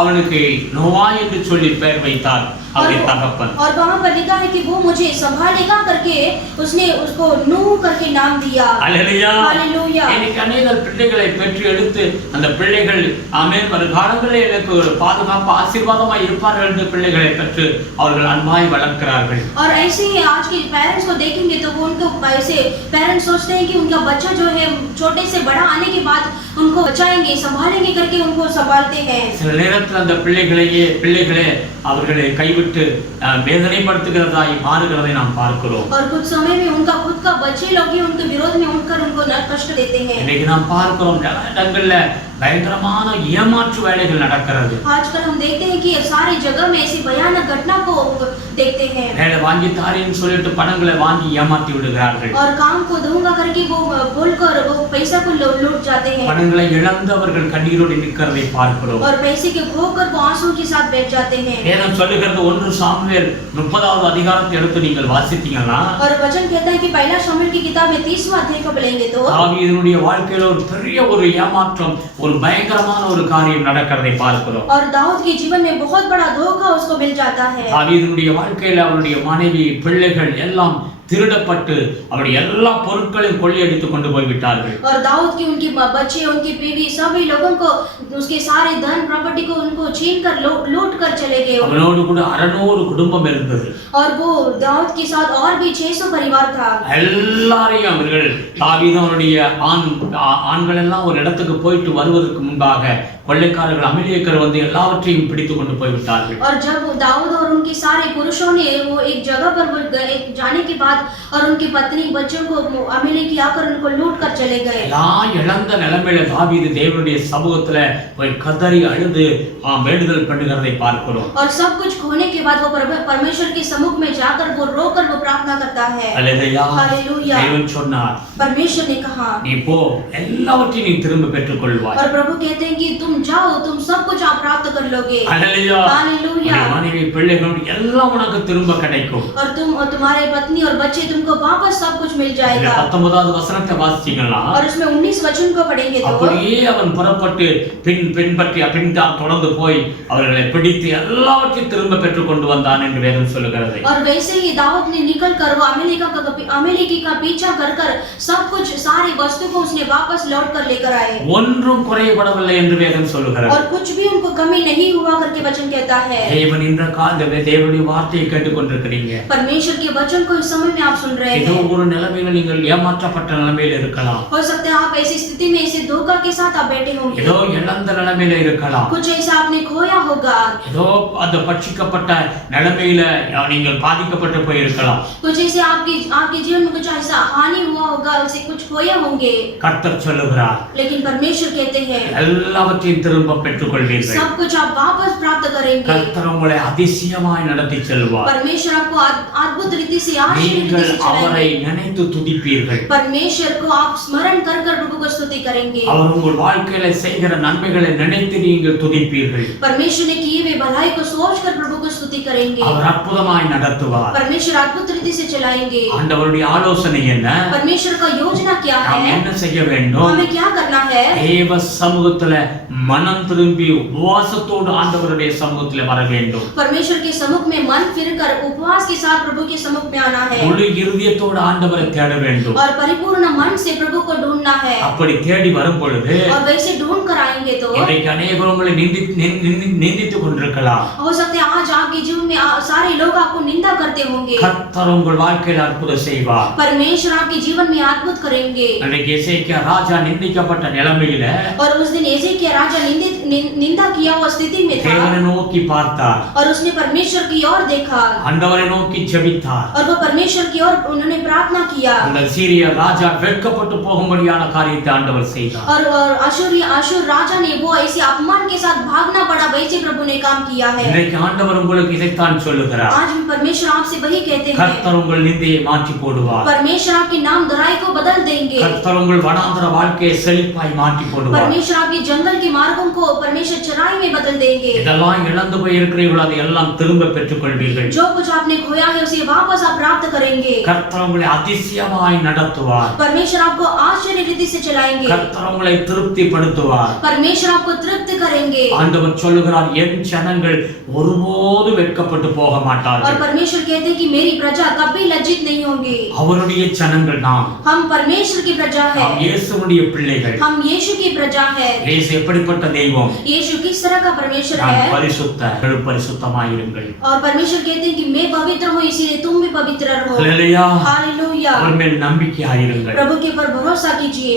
அவனுக்கு நோவா என்று சொல்லி பெயர் வைத்தார் அவருடைய தகப்பன். और वहां पर लिखा है कि वो मुझे संभालेगा करके उसने उसको नूह करके नाम दिया. அல்லேலூயா. हालेलुया. எனக்கு अनेक பிள்ளைகளை பெற்று எடுத்து அந்த பிள்ளைகள் ஆமென் வருங்காலங்களில் எனக்கு ஒரு பாதுகாப்பு ஆசீர்வாதமாய் இருப்பார்கள் என்று பிள்ளைகளை பெற்று அவர்கள் அன்பாய் வளர்க்கிறார்கள். और ऐसे ही आज के पेरेंट्स को देखेंगे तो वो उनको ऐसे पेरेंट्स सोचते हैं कि उनका बच्चा जो है छोटे से बड़ा आने के बाद उनको बचाएंगे संभालेंगे करके उनको संभालते हैं. சில நேரத்தில் அந்த பிள்ளைகளே அவர்களை கைவிட்டு விட்டு வேதனைப்படுத்துகிறதாய் மாறுகிறதை நாம் பார்க்கிறோம். और कुछ समय में उनका खुद का बच्चे लोग ही उनके विरोध में उठकर उनको कष्ट देते हैं. இன்னைக்கு நாம் பார்க்கிறோம் இடங்கள்ல பயங்கரமான ஏமாற்று வேலைகள் நடக்கிறது. आजकल हम देखते हैं कि सारी जगह में ऐसी भयानक घटना को देखते हैं. வேலை வாங்கி தாரேன்னு சொல்லிட்டு பணங்களை வாங்கி ஏமாத்தி விடுகிறார்கள். और काम को दूंगा करके वो बोलकर वो पैसा को लूट जाते हैं. பணங்களை இழந்தவர்கள் கண்ணீரோடு நிற்கிறதை பார்க்கிறோம். और पैसे के खोकर वो आंसू के साथ बैठ जाते हैं. வேதம் சொல்லுகிறது 1 சாமுவேல் 30வது அதிகாரத்தை எடுத்து நீங்கள் வாசித்தீங்கன்னா और वचन कहता है कि पहला शमूएल की किताब में 30वां अध्याय को पढ़ेंगे तो தாவீதுனுடைய வாழ்க்கையில ஒரு பெரிய ஒரு ஏமாற்றம் ஒரு பயங்கரமான ஒரு காரியம் நடக்கிறதை பார்க்கிறோம். और दाऊद के जीवन में बहुत बड़ा धोखा उसको मिल जाता है. தாவீதுனுடைய வாழ்க்கையில அவருடைய மனைவி பிள்ளைகள் எல்லாம் திருடப்பட்டு அவருடைய எல்லா பொருட்களையும் கொள்ளையடித்து கொண்டு போய் விட்டார்கள். और दाऊद की उनके बच्चे उनकी बीवी सभी लोगों को उसके सारे धन प्रॉपर्टी को उनको छीन कर लूट कर चले गए. அவனோடு கூட 600 குடும்பம் இருந்தது. और वो दाऊद के साथ और भी 600 परिवार था. எல்லாரையும் அவர்கள் தாவீதுனுடைய ஆண்கள் எல்லாம் ஒரு இடத்துக்கு போயிட்டு வருவதற்கு முன்பாக கொள்ளைக்காரர்கள் அமலேக்கர் வந்து எல்லாவற்றையும் பிடித்து கொண்டு போய் விட்டார்கள். और जब दाऊद और उनके सारे पुरुषों ने वो एक जगह पर जाने के बाद और उनकी पत्नी बच्चों को अमेलेकी आकर उनको लूट कर चले गए. எல்லாம் இழந்த நிலைமையில தாவீது தேவனுடைய சமூகத்துல போய் கதறி அழுது வேண்டுதல் பண்ணுகிறதை பார்க்கிறோம். और सब कुछ खोने के बाद वो परमेश्वर के सम्मुख में जाकर वो रोकर वो प्रार्थना करता है. हालेलुया. हालेलुया. தேவன் சொன்னார் परमेश्वर ने कहा நீ போ எல்லாவற்றையும் நீ திரும்ப பெற்றுக்கொள்வாய். और प्रभु कहते हैं कि तुम जाओ तुम सब कुछ आप प्राप्त कर लोगे. हालेलुया. हालेलुया. மனைவி பிள்ளைகள் எல்லாம் உனக்கு திரும்ப கிடைக்கும். और तुम और तुम्हारे पत्नी और बच्चे तुमको वापस सब कुछ मिल जाएगा. 19வது வசனத்தை வாசிச்சீங்களா और उसमें 19 वचन को पढ़ेंगे तो அப்படியே அவன் புறப்பட்டு பின்பற்றி தொடர்ந்து போய் அவர்களை பிடித்து எல்லாவற்றையும் திரும்ப பெற்றுக் கொண்டு வந்தான் என்று வேதம் சொல்லுகிறது. और वैसे ही दाऊद ने निकल कर वो अमेलेकी का पीछा कर सब कुछ सारी वस्तु को उसने वापस लौट कर लेकर आए. ஒன்றும் குறைபடவில்லை என்று வேதம் சொல்லுகிறது. और कुछ भी उनको कमी नहीं हुआ करके वचन कहता है. தேவன் இந்த காலத்துல தேவனுடைய வார்த்தையை கேட்டுக்கொண்டிருக்கிறீங்க. परमेश्वर के वचन को इस समय में आप सुन रहे हैं. ஏதோ ஒரு நிலைமையில நீங்கள் ஏமாற்றப்பட்ட நிலைமையில இருக்கலாம். हो सकता है आप ऐसी स्थिति में ऐसे धोखा के साथ आप बैठे होंगे. ஏதோ இழந்த நிலைமையில இருக்கலாம். कुछ ऐसा आपने खोया होगा. ஏதோ அந்த பட்சிக்கப்பட்ட நிலைமையில நீங்கள் பாதிக்கப்பட்டு போய் இருக்கலாம். कुछ ऐसे आपके जीवन में कुछ ऐसा हानि हुआ होगा ऐसे कुछ खोए होंगे. கர்த்தர் சொல்லுகிறார் लेकिन परमेश्वर कहते हैं எல்லாவற்றையும் திரும்ப பெற்றுக்கொள்வீர்கள். सब कुछ आप वापस प्राप्त करेंगे. கர்த்தர் உங்களை அதிசயமாய் நடத்தி செல்வார். परमेश्वर आपको अद्भुत रीति से आश्चर्य रीति நீங்கள் से அவரை चलाएंगे. நினைத்து துதிப்பீர்கள். परमेश्वर को आप स्मरण कर प्रभु को स्तुति करेंगे. அவர் உங்கள் வாழ்க்கையில செய்கிற நன்மைகளை நினைத்து நீங்கள் துதிப்பீர்கள். परमेश्वर ने किए हुए भलाई को सोचकर प्रभु को स्तुति करेंगे. அவர் அற்புதமாய் நடத்துவார். परमेश्वर अद्भुत रीति से चलाएंगे. ஆண்டவருடைய ஆலோசனை என்ன? परमेश्वर का योजना क्या நாம் है? என்ன செய்ய வேண்டும்? हमें क्या करना है? தேவ சமூகத்துல மனம் திரும்பி உபவாசத்தோடு ஆண்டவருடைய சமூகத்துல வர வேண்டும். परमेश्वर के सम्मुख में मन फिरकर उपवास के साथ प्रभु के सम्मुख में आना है. முழு இருதயத்தோடு ஆண்டவரை தேட வேண்டும். और परिपूर्ण मन से प्रभु को ढूंढना है. அப்படி தேடி வரும் பொழுது और वैसे ढूंढ कर आएंगे तो இன்றைக்கு அநேகர் உங்களை நிந்தித்துக் கொண்டிருக்கலாம். हो सकता है आज आपके जीवन में सारे लोग आपको निंदा करते होंगे. கர்த்தர் உங்கள் வாழ்க்கையில் அற்புதம் செய்வார். परमेश्वर आपके जीवन में अद्भुत करेंगे. அன்றைக்கு எசேக்கியா ராஜா நிந்திக்கப்பட்ட நிலைமையில और उस दिन एजेकिया राजा निंदा किया हुआ स्थिति में था. தேவனை நோக்கி பார்த்தார். और उसने परमेश्वर की ओर देखा. ஆண்டவரை நோக்கி ஜெபித்தார். और वो परमेश्वर की ओर उन्होंने प्रार्थना किया. அந்த சீரிய ராஜா வெட்கப்பட்டு போகும்படியான காரியத்தை ஆண்டவர் செய்தார். और अशूर राजा ने वो ऐसे अपमान के साथ भागना पड़ा वैसे प्रभु ने काम किया है. இன்றைக்கு ஆண்டவர் உங்களுக்கு இதைத்தான் சொல்லுகிறார். आज भी परमेश्वर आपसे वही कहते हैं. கர்த்தர் உங்கள் நிந்தையை மாற்றி போடுவார். परमेश्वर आपके नाम दराई को बदल देंगे. கர்த்தர் உங்கள் வனாந்தர வாழ்க்கையை செழிப்பாய் மாற்றி போடுவார். परमेश्वर आपके जंगल के मार्गों को परमेश्वर चराई में बदल देंगे. இதெல்லாம் இழந்து போய் இருக்கிறீர்களோ அதை எல்லாம் திரும்ப பெற்றுக்கொள்வீர்கள். जो कुछ आपने खोया है उसे वापस आप प्राप्त करेंगे. கர்த்தர் உங்களை அதிசயமாய் நடத்துவார். परमेश्वर आपको आश्चर्य रीति से चलाएंगे. கர்த்தர் உங்களை திருப்திப்படுத்துவார். परमेश्वर आपको तृप्त करेंगे. ஆண்டவர் சொல்லுகிறார் என் ஜனங்கள் ஒருபோது வெட்கப்பட்டு போக और மாட்டார்கள். परमेश्वर कहते हैं कि मेरी प्रजा कभी लज्जित नहीं होंगी. அவருடைய ஜனங்கள் நாம். हम परमेश्वर की प्रजा है. நாம் இயேசுவுடைய பிள்ளைகள். हम यीशु की प्रजा है. இயேசு எப்படிப்பட்ட தெய்வம்? यीशु किस तरह का परमेश्वर நான் है? பரிசுத்தமாயிருங்கள். और परमेश्वर कहते हैं कि मैं पवित्र हूँ इसीलिए तुम भी पवित्र रहो. ஹல்லேலூயா. हालेलुया. அவர் மேல் நம்பிக்கையாயிருங்கள். प्रभु के ऊपर भरोसा कीजिए.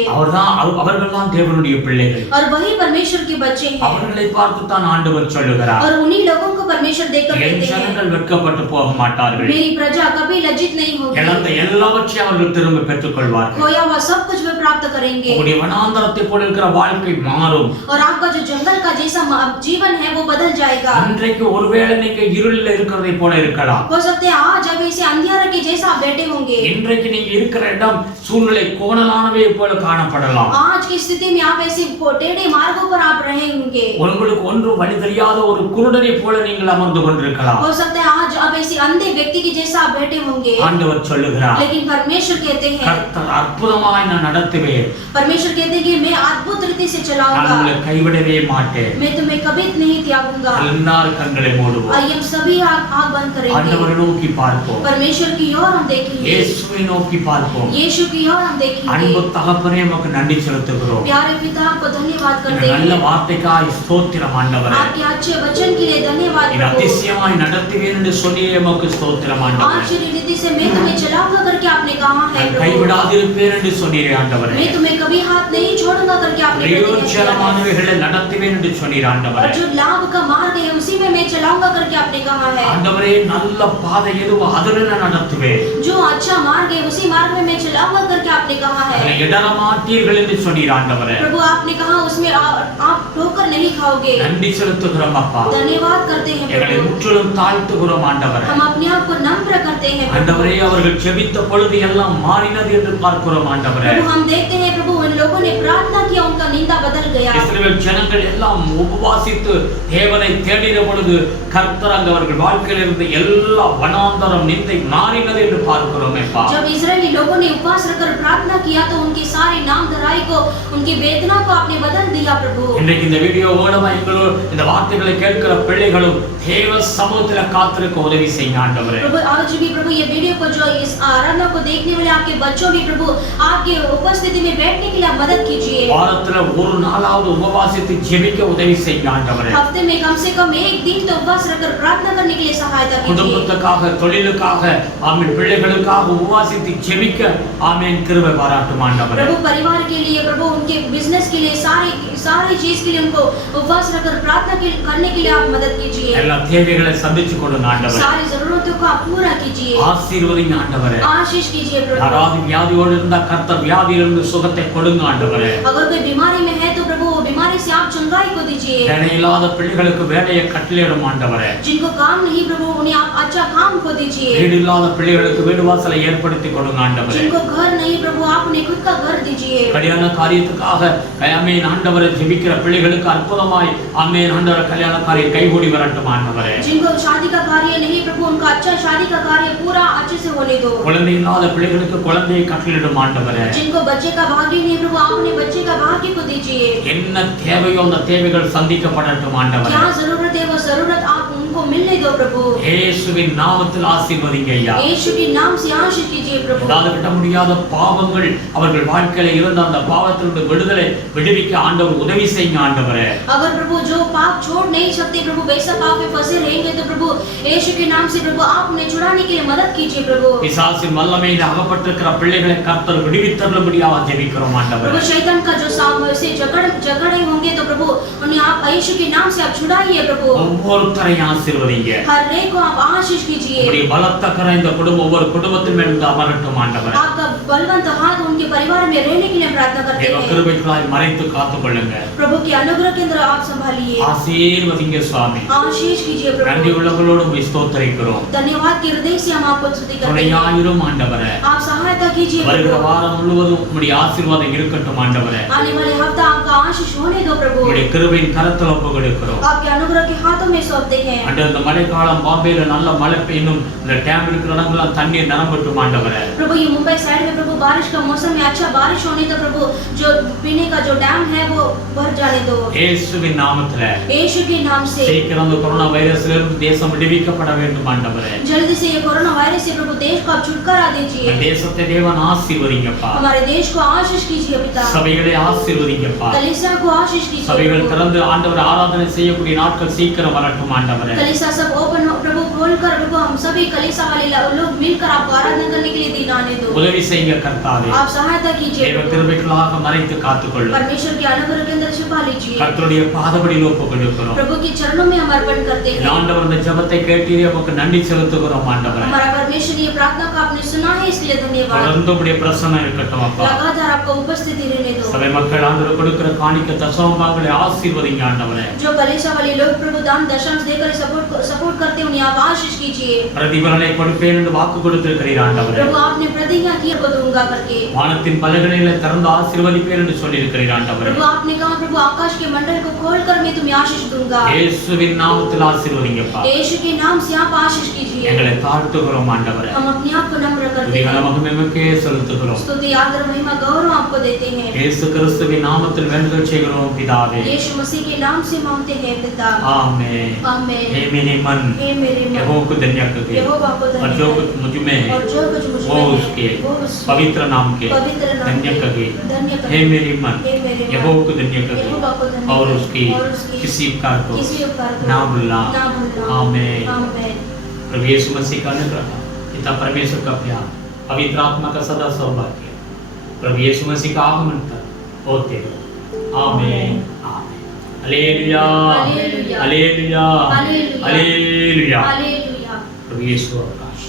அவர்கள்தான் தேவனுடைய பிள்ளைகள். और वही परमेश्वर के बच्चे हैं. அவர்கள் அவர்களை பார்த்து தான் ஆண்டவர் சொல்லுகிறார், और उन्हीं लोगों को परमेश्वर देखकर என் कहते हैं, ஜனங்கள் வெட்கப்பட்டு போக மாட்டார்கள், मेरी प्रजा कभी लज्जित नहीं होगी, இழந்த எல்லாவற்றையும் அவர்கள் திரும்ப பெற்றுக் கொள்வார்கள். खोया हुआ सब कुछ वे प्राप्त करेंगे, உங்களுடைய வனாந்தரத்தை போல இருக்கிற வாழ்க்கை மாறும். और आपका जो जंगल का जैसा जीवन है वो बदल जाएगा. இன்றைக்கு ஒருவேளை நீங்க இருளில் இருக்கிறதை போல இருக்கலாம், हो सकते हैं आज जब इसे अंधियारा के जैसा आप बैठे होंगे, இன்றைக்கு நீங்க இருக்கிற இடம் சூழ்நிலை கோணலானவை போல காணப்படலாம். आज की स्थिति में आप ऐसे टेढ़े मार्गों पर आप रहे होंगे, உங்களுக்கு ஒன்றும் வழி தெரியாத ஒரு குருடனை போல நீங்கள் அமர்ந்து கொண்டிருக்கலாம். हो सकता है आज आप ऐसे अंधे व्यक्ति की जैसा आप बैठे होंगे, ஆண்டவர் சொல்லுகிறார், लेकिन परमेश्वर कहते हैं, கர்த்தர் அற்புதமாய் நான் நடத்துவேன், परमेश्वर कहते हैं कि मैं अद्भुत रीति से நான் चलाऊंगा, உங்களை கைவிடவே மாட்டேன். मैं तुम्हें कभी नहीं त्यागूंगा. எல்லாரும் கண்களை மூடுவோம், आइए हम सभी आँख बंद करेंगे, ஆண்டவரை நோக்கி பார்ப்போம், परमेश्वर की ओर हम देखेंगे, இயேசுவை நோக்கி பார்ப்போம். यीशु की ओर हम देखेंगे. அன்பு தகப்பனே உமக்கு நன்றி செலுத்துகிறோம். प्यारे पिता आपको धन्यवाद இந்த करते நல்ல हैं, வார்த்தைக்காய் ஸ்தோத்திரம் ஆண்டவரே. आपके अच्छे वचन के लिए धन्यवाद இந்த प्रभु. அதிசயமாய் நடத்துவேன் என்று சொன்னியே உமக்கு ஸ்தோத்திரம் ஆண்டவரே. आश्चर्य रीति से मैं तुम्हें चलाऊंगा करके आपने कहा है நான் प्रभु, கைவிடாதிருப்பேன் என்று சொன்னீரே ஆண்டவரே. मैं तुम्हें कभी हाथ नहीं छोड़ूंगा करके आपने प्रतिज्ञा किया है. பிரயோஜனமானவைகளை நடத்துவேன் என்று சொன்னீர் ஆண்டவரே. और जो लाभ का मार्ग है उसी में मैं चलाऊंगा करके आपने कहा है. ஆண்டவரே நல்ல பாதை எதுவோ அதில் நான் நடத்துவேன், जो अच्छा मार्ग है उसी मार्ग में मैं चलाऊंगा करके आपने कहा है. அதில் இடரமாட்டீர்கள் என்று சொன்னீர் ஆண்டவரே. प्रभु आपने कहा उसमें आप ठोकर नहीं खाओगे. நன்றி செலுத்துகிறோம் அப்பா, धन्यवाद करते हैं எங்களை प्रभु, முற்றிலும் தாழ்த்துகிறோம் ஆண்டவரே. हम अपने आप को नम्र करते हैं प्रभु. ஆண்டவரே அவர்கள் ஜெபித்த பொழுது எல்லாம் மாறினது என்று பார்க்கிறோம் ஆண்டவரே. प्रभु हम देखते हैं प्रभु उन लोगों ने प्रार्थना किया, उनका निंदा बदल गया. இஸ்ரவேல் ஜனங்கள் எல்லாம் உபவாசித்து தேவனை தேடின பொழுது கர்த்தர் அங்கு அவர்கள் வாழ்க்கையில் இருந்த எல்லா வனாந்தரம் நிந்தை மாறினது என்று பார்க்கிறோம் அப்பா. जब इजरायली लोगों ने उपवास रखकर प्रार्थना किया तो उनके सारे नाम धराई को, उनकी वेदना को आपने बदल दिया प्रभु. இன்றைக்கு இந்த வீடியோ மூலமா எங்களோட இந்த வார்த்தைகளை கேட்கிற பிள்ளைகளும் தேவ சமூகத்துல காத்திருக்க உதவி செய்யுங்க ஆண்டவரே. प्रभु आज भी प्रभु ये वीडियो को जो इस आराधना को देखने वाले आपके बच्चों भी प्रभु आपके उपस्थिति में बैठने के लिए आप मदद कीजिए. வாரத்துல ஒரு நாளாவது உபவாசித்து ஜெபிக்க உதவி செய்யுங்க ஆண்டவரே. हफ्ते में कम से कम एक दिन तो उपवास रखकर प्रार्थना करने के लिए सहायता कीजिए. குடும்பத்துக்காக தொழிலுக்காக ஆமென் பிள்ளைகளுக்காக உபவாசித்து ஜெபிக்க ஆமென் கிருபை பாராட்டும் ஆண்டவரே. प्रभु परिवार के लिए प्रभु उनके बिजनेस के लिए सारी चीज के लिए उनको उपवास रखकर प्रार्थना करने के लिए आप मदद कीजिए. எல்லா தேவைகளை சந்திச்சு கொடுங்க ஆண்டவரே. सारी जरूरतों को आप पूरा कीजिए. ஆசீர்வதிங்க ஆண்டவரே. आशीष कीजिए प्रभु. யாராவது வியாதியோடு இருந்தா கர்த்தர் வியாதியிலிருந்து சுகத்தை கொடுங்க ஆண்டவரே. अगर कोई बीमारी में है तो प्रभु वो बीमारी से आप चंगाई को दीजिए. வேலை இல்லாத பிள்ளைகளுக்கு வேலையை கட்டளையிடும் ஆண்டவரே. जिनको काम नहीं प्रभु उन्हें आप अच्छा काम को दीजिए. வீடு இல்லாத பிள்ளைகளுக்கு வீடு வாசலை ஏற்படுத்தி கொடுங்க ஆண்டவரே. जिनको घर नहीं प्रभु आप उन्हें खुद का घर दीजिए. கல்யாண காரியத்துக்காக ஆமென் ஆண்டவரே ஜெபிக்கிற பிள்ளைகளுக்கு அற்புதமாய் ஆமென் ஆண்டவரே கல்யாண காரியம் கைகூடி வரட்டும் ஆண்டவரே. जिनको शादी का कार्य नहीं प्रभु उनका अच्छा शादी का कार्य पूरा अच्छे से होने दो. குழந்தை இல்லாத பிள்ளைகளுக்கு குழந்தையை கட்டளையிடும் ஆண்டவரே. जिनको बच्चे का भाग्य नहीं प्रभु आप उन्हें बच्चे का भाग्य को दीजिए. என்ன தேவையோ அந்த தேவைகள் சந்திக்கப்படட்டும் ஆண்டவரே. क्या जरूरत है वो जरूरत आप उनको मिलने दो प्रभु. இயேசுவின் நாமத்தில் ஆசீர்வதிங்க ஐயா. यीशु के नाम से आशीष कीजिए प्रभु. அதாவது விட முடியாத பாவங்கள் அவர்கள் வாழ்க்கையில இருந்த அந்த பாவத்திலிருந்து விடுவிக்க ஆண்டவர் உதவி செய்யுங்க ஆண்டவரே. अगर प्रभु जो पाप छोड़ नहीं सकते प्रभु वैसा पाप में फंसे रहेंगे तो प्रभु यीशु के नाम से प्रभु आप उन्हें छुड़ाने के लिए मदद कीजिए प्रभु. பிசாசின் வல்லமையில் அகப்பட்டிருக்கிற பிள்ளைகளை கர்த்தர் விடுவித்தருளும்படியாக ஜெபிக்கிறோம் ஆண்டவரே. प्रभु शैतान का जो से झगड़े होंगे तो प्रभु उन्हें आप यीशु के नाम से आप छुड़ाइए प्रभु. ஒவ்வொருத்தரையும் ஆசீர்வதிங்க. हर एक को आप आशीष कीजिए. உம்முடைய பலத்த கரம் இந்த குடும்பம் ஒவ்வொரு குடும்பத்தின் மேல் அமரட்டும் ஆண்டவரே. आपका बलवंत हाथ उनके परिवार में रहने के लिए प्रार्थना करते தேவ हैं. கிருபைகளாய் மறைத்து காத்துக்கொள்ளுங்க. प्रभु के अनुग्रह के अंदर आप संभालिए. ஆசீர்வதிங்க சுவாமி. आशीष कीजिए நன்றி प्रभु. உள்ளங்களோடு உம்மை ஸ்தோத்திரிக்கிறோம். धन्यवाद के हृदय से हम आपको स्तुति करते हैं. துணையாயிரும் ஆண்டவரே. आप सहायता कीजिए வருகிற प्रभु. வாரம் முழுவதும் உம்முடைய ஆசீர்வாதம் இருக்கட்டும் ஆண்டவரே. आने वाले हफ्ता आपका आशीष होने दो प्रभु. உம்முடைய கிருபையின் கரத்தில் ஒப்புக்கொடுக்கிறோம். आपके अनुग्रह के हाथों में सौंपते हैं. அன்று இந்த மழைக்காலம் பாம்பேல நல்ல மழை பெய்யணும், இந்த டேம் இருக்கிற இடங்கள்லாம் தண்ணீர் நிரம்பட்டும் ஆண்டவரே. प्रभु ये मुंबई साइड में प्रभु बारिश का मौसम में अच्छा बारिश होने तो प्रभु जो पीने का जो डैम है वो भर जाने दो. இயேசுவின் நாமத்திலே यीशु के नाम से சீக்கிரம் அந்த கொரோனா வைரஸ்ல இருந்து தேசம் விடுவிக்கப்பட வேண்டும் ஆண்டவரே. जल्दी से ये कोरोना वायरस से प्रभु देश को आप छुटकारा दीजिए। தேசத்தை தேவன் ஆசீர்வதிங்கப்பா. हमारे देश को आशीष कीजिए पिता। சபைகளை ஆசீர்வதிங்கப்பா. कलीसिया को आशीष कीजिए। சபைகள் திறந்து ஆண்டவரை ஆராதனை செய்யக்கூடிய நாட்கள் சீக்கிரம் வரட்டும் ஆண்டவரே. कलीसिया सब ओपन हो प्रभु, खोलकर प्रभु हम सभी कलीसिया वाले लोग मिलकर आपको आराधना करने के लिए दिन आने दो। உதவி செய்யுங்க கர்த்தாவே. आप सहायता कीजिए। தேவ கிருபைகளாக மறைத்து காத்துக்கொள்ளும். परमेश्वर के अनुग्रह के अंदर छिपा लीजिए। கர்த்தருடைய பாதபடியில் ஒப்புக்கொடுக்கிறோம். प्रभु के चरणों में हम अर्पण करते हैं। ஆண்டவர் இந்த ஜெபத்தை கேட்டீரே உமக்கு நன்றி செலுத்துகிறோம் ஆண்டவரே. हमारा परमेश्वर ये प्रार्थना को आपने सुना है इसलिए धन्यवाद। தொடர்ந்து உம்முடைய பிரசன்னம் இருக்கட்டும் அப்பா. लगातार आपको उपस्थिति रहने दो। சபை மக்கள் ஆண்டவர் கொடுக்கிற காணிக்கை தசமபாகங்களை ஆசீர்வதிங்க ஆண்டவரே. जो कलीसिया वाले लोग प्रभु दान दशमांश देकर सपोर्ट करते हैं उन्हें आप आशीष कीजिए। பிரதிபலனை கொடுப்பேன் என்று வாக்கு கொடுத்திருக்கிறீர் ஆண்டவரே. प्रभु आपने प्रतिज्ञा की को दूंगा करके। வானத்தின் பலகணிகளை திறந்து ஆசீர்வதிப்பேன் என்று சொல்லி இருக்கிறீர் ஆண்டவரே. प्रभु आपने कहा प्रभु आकाश के मंडल को खोलकर मैं तुम्हें आशीष दूंगा। இயேசுவின் நாமத்தில் ஆசீர்வதிங்கப்பா. यीशु के नाम से आप आशीष कीजिए। எங்களை தாழ்த்துகிறோம் ஆண்டவரே. हम अपने आप को नम्र करते துதிகளை हैं। மகிமைக்கே செலுத்துகிறோம். स्तुति आदर महिमा गौरव आपको देते हैं। இயேசு கிறிஸ்துவின் நாமத்தில் வேண்டுதல் செய்கிறோம் பிதாவே. यीशु मसीह के नाम से मांगते हैं पिता। आमीन। आमीन। हे मेरे मन, हे मेरे मन, यहोवा को धन्य कहे यहोवा को धन्य और जो कहे, कुछ मुझ में है और जो कुछ मुझ वो में है, उसके वो उसके पवित्र नाम के पवित्र नाम धन्य के कहे। धन्य कहे। हे मेरे मन, हे मेरे मन, यहोवा को धन्य कहे यहोवा को धन्य और कहे, उसकी और उसकी किसी उपकार को किसी उपकार को ना भूलना। ना भूलना। आमीन। आमीन। प्रभु यीशु मसीह का अनुग्रह, पिता परमेश्वर का प्यार, पवित्र आत्मा का सदा सौभाग्य प्रभु यीशु मसीह का आगमन तक होते रहो। आमीन। आमीन। हालेलुया। हालेलुया। हालेलुया। हालेलुया। हालेलुया। हालेलुया। प्रभु यीशु आकाश।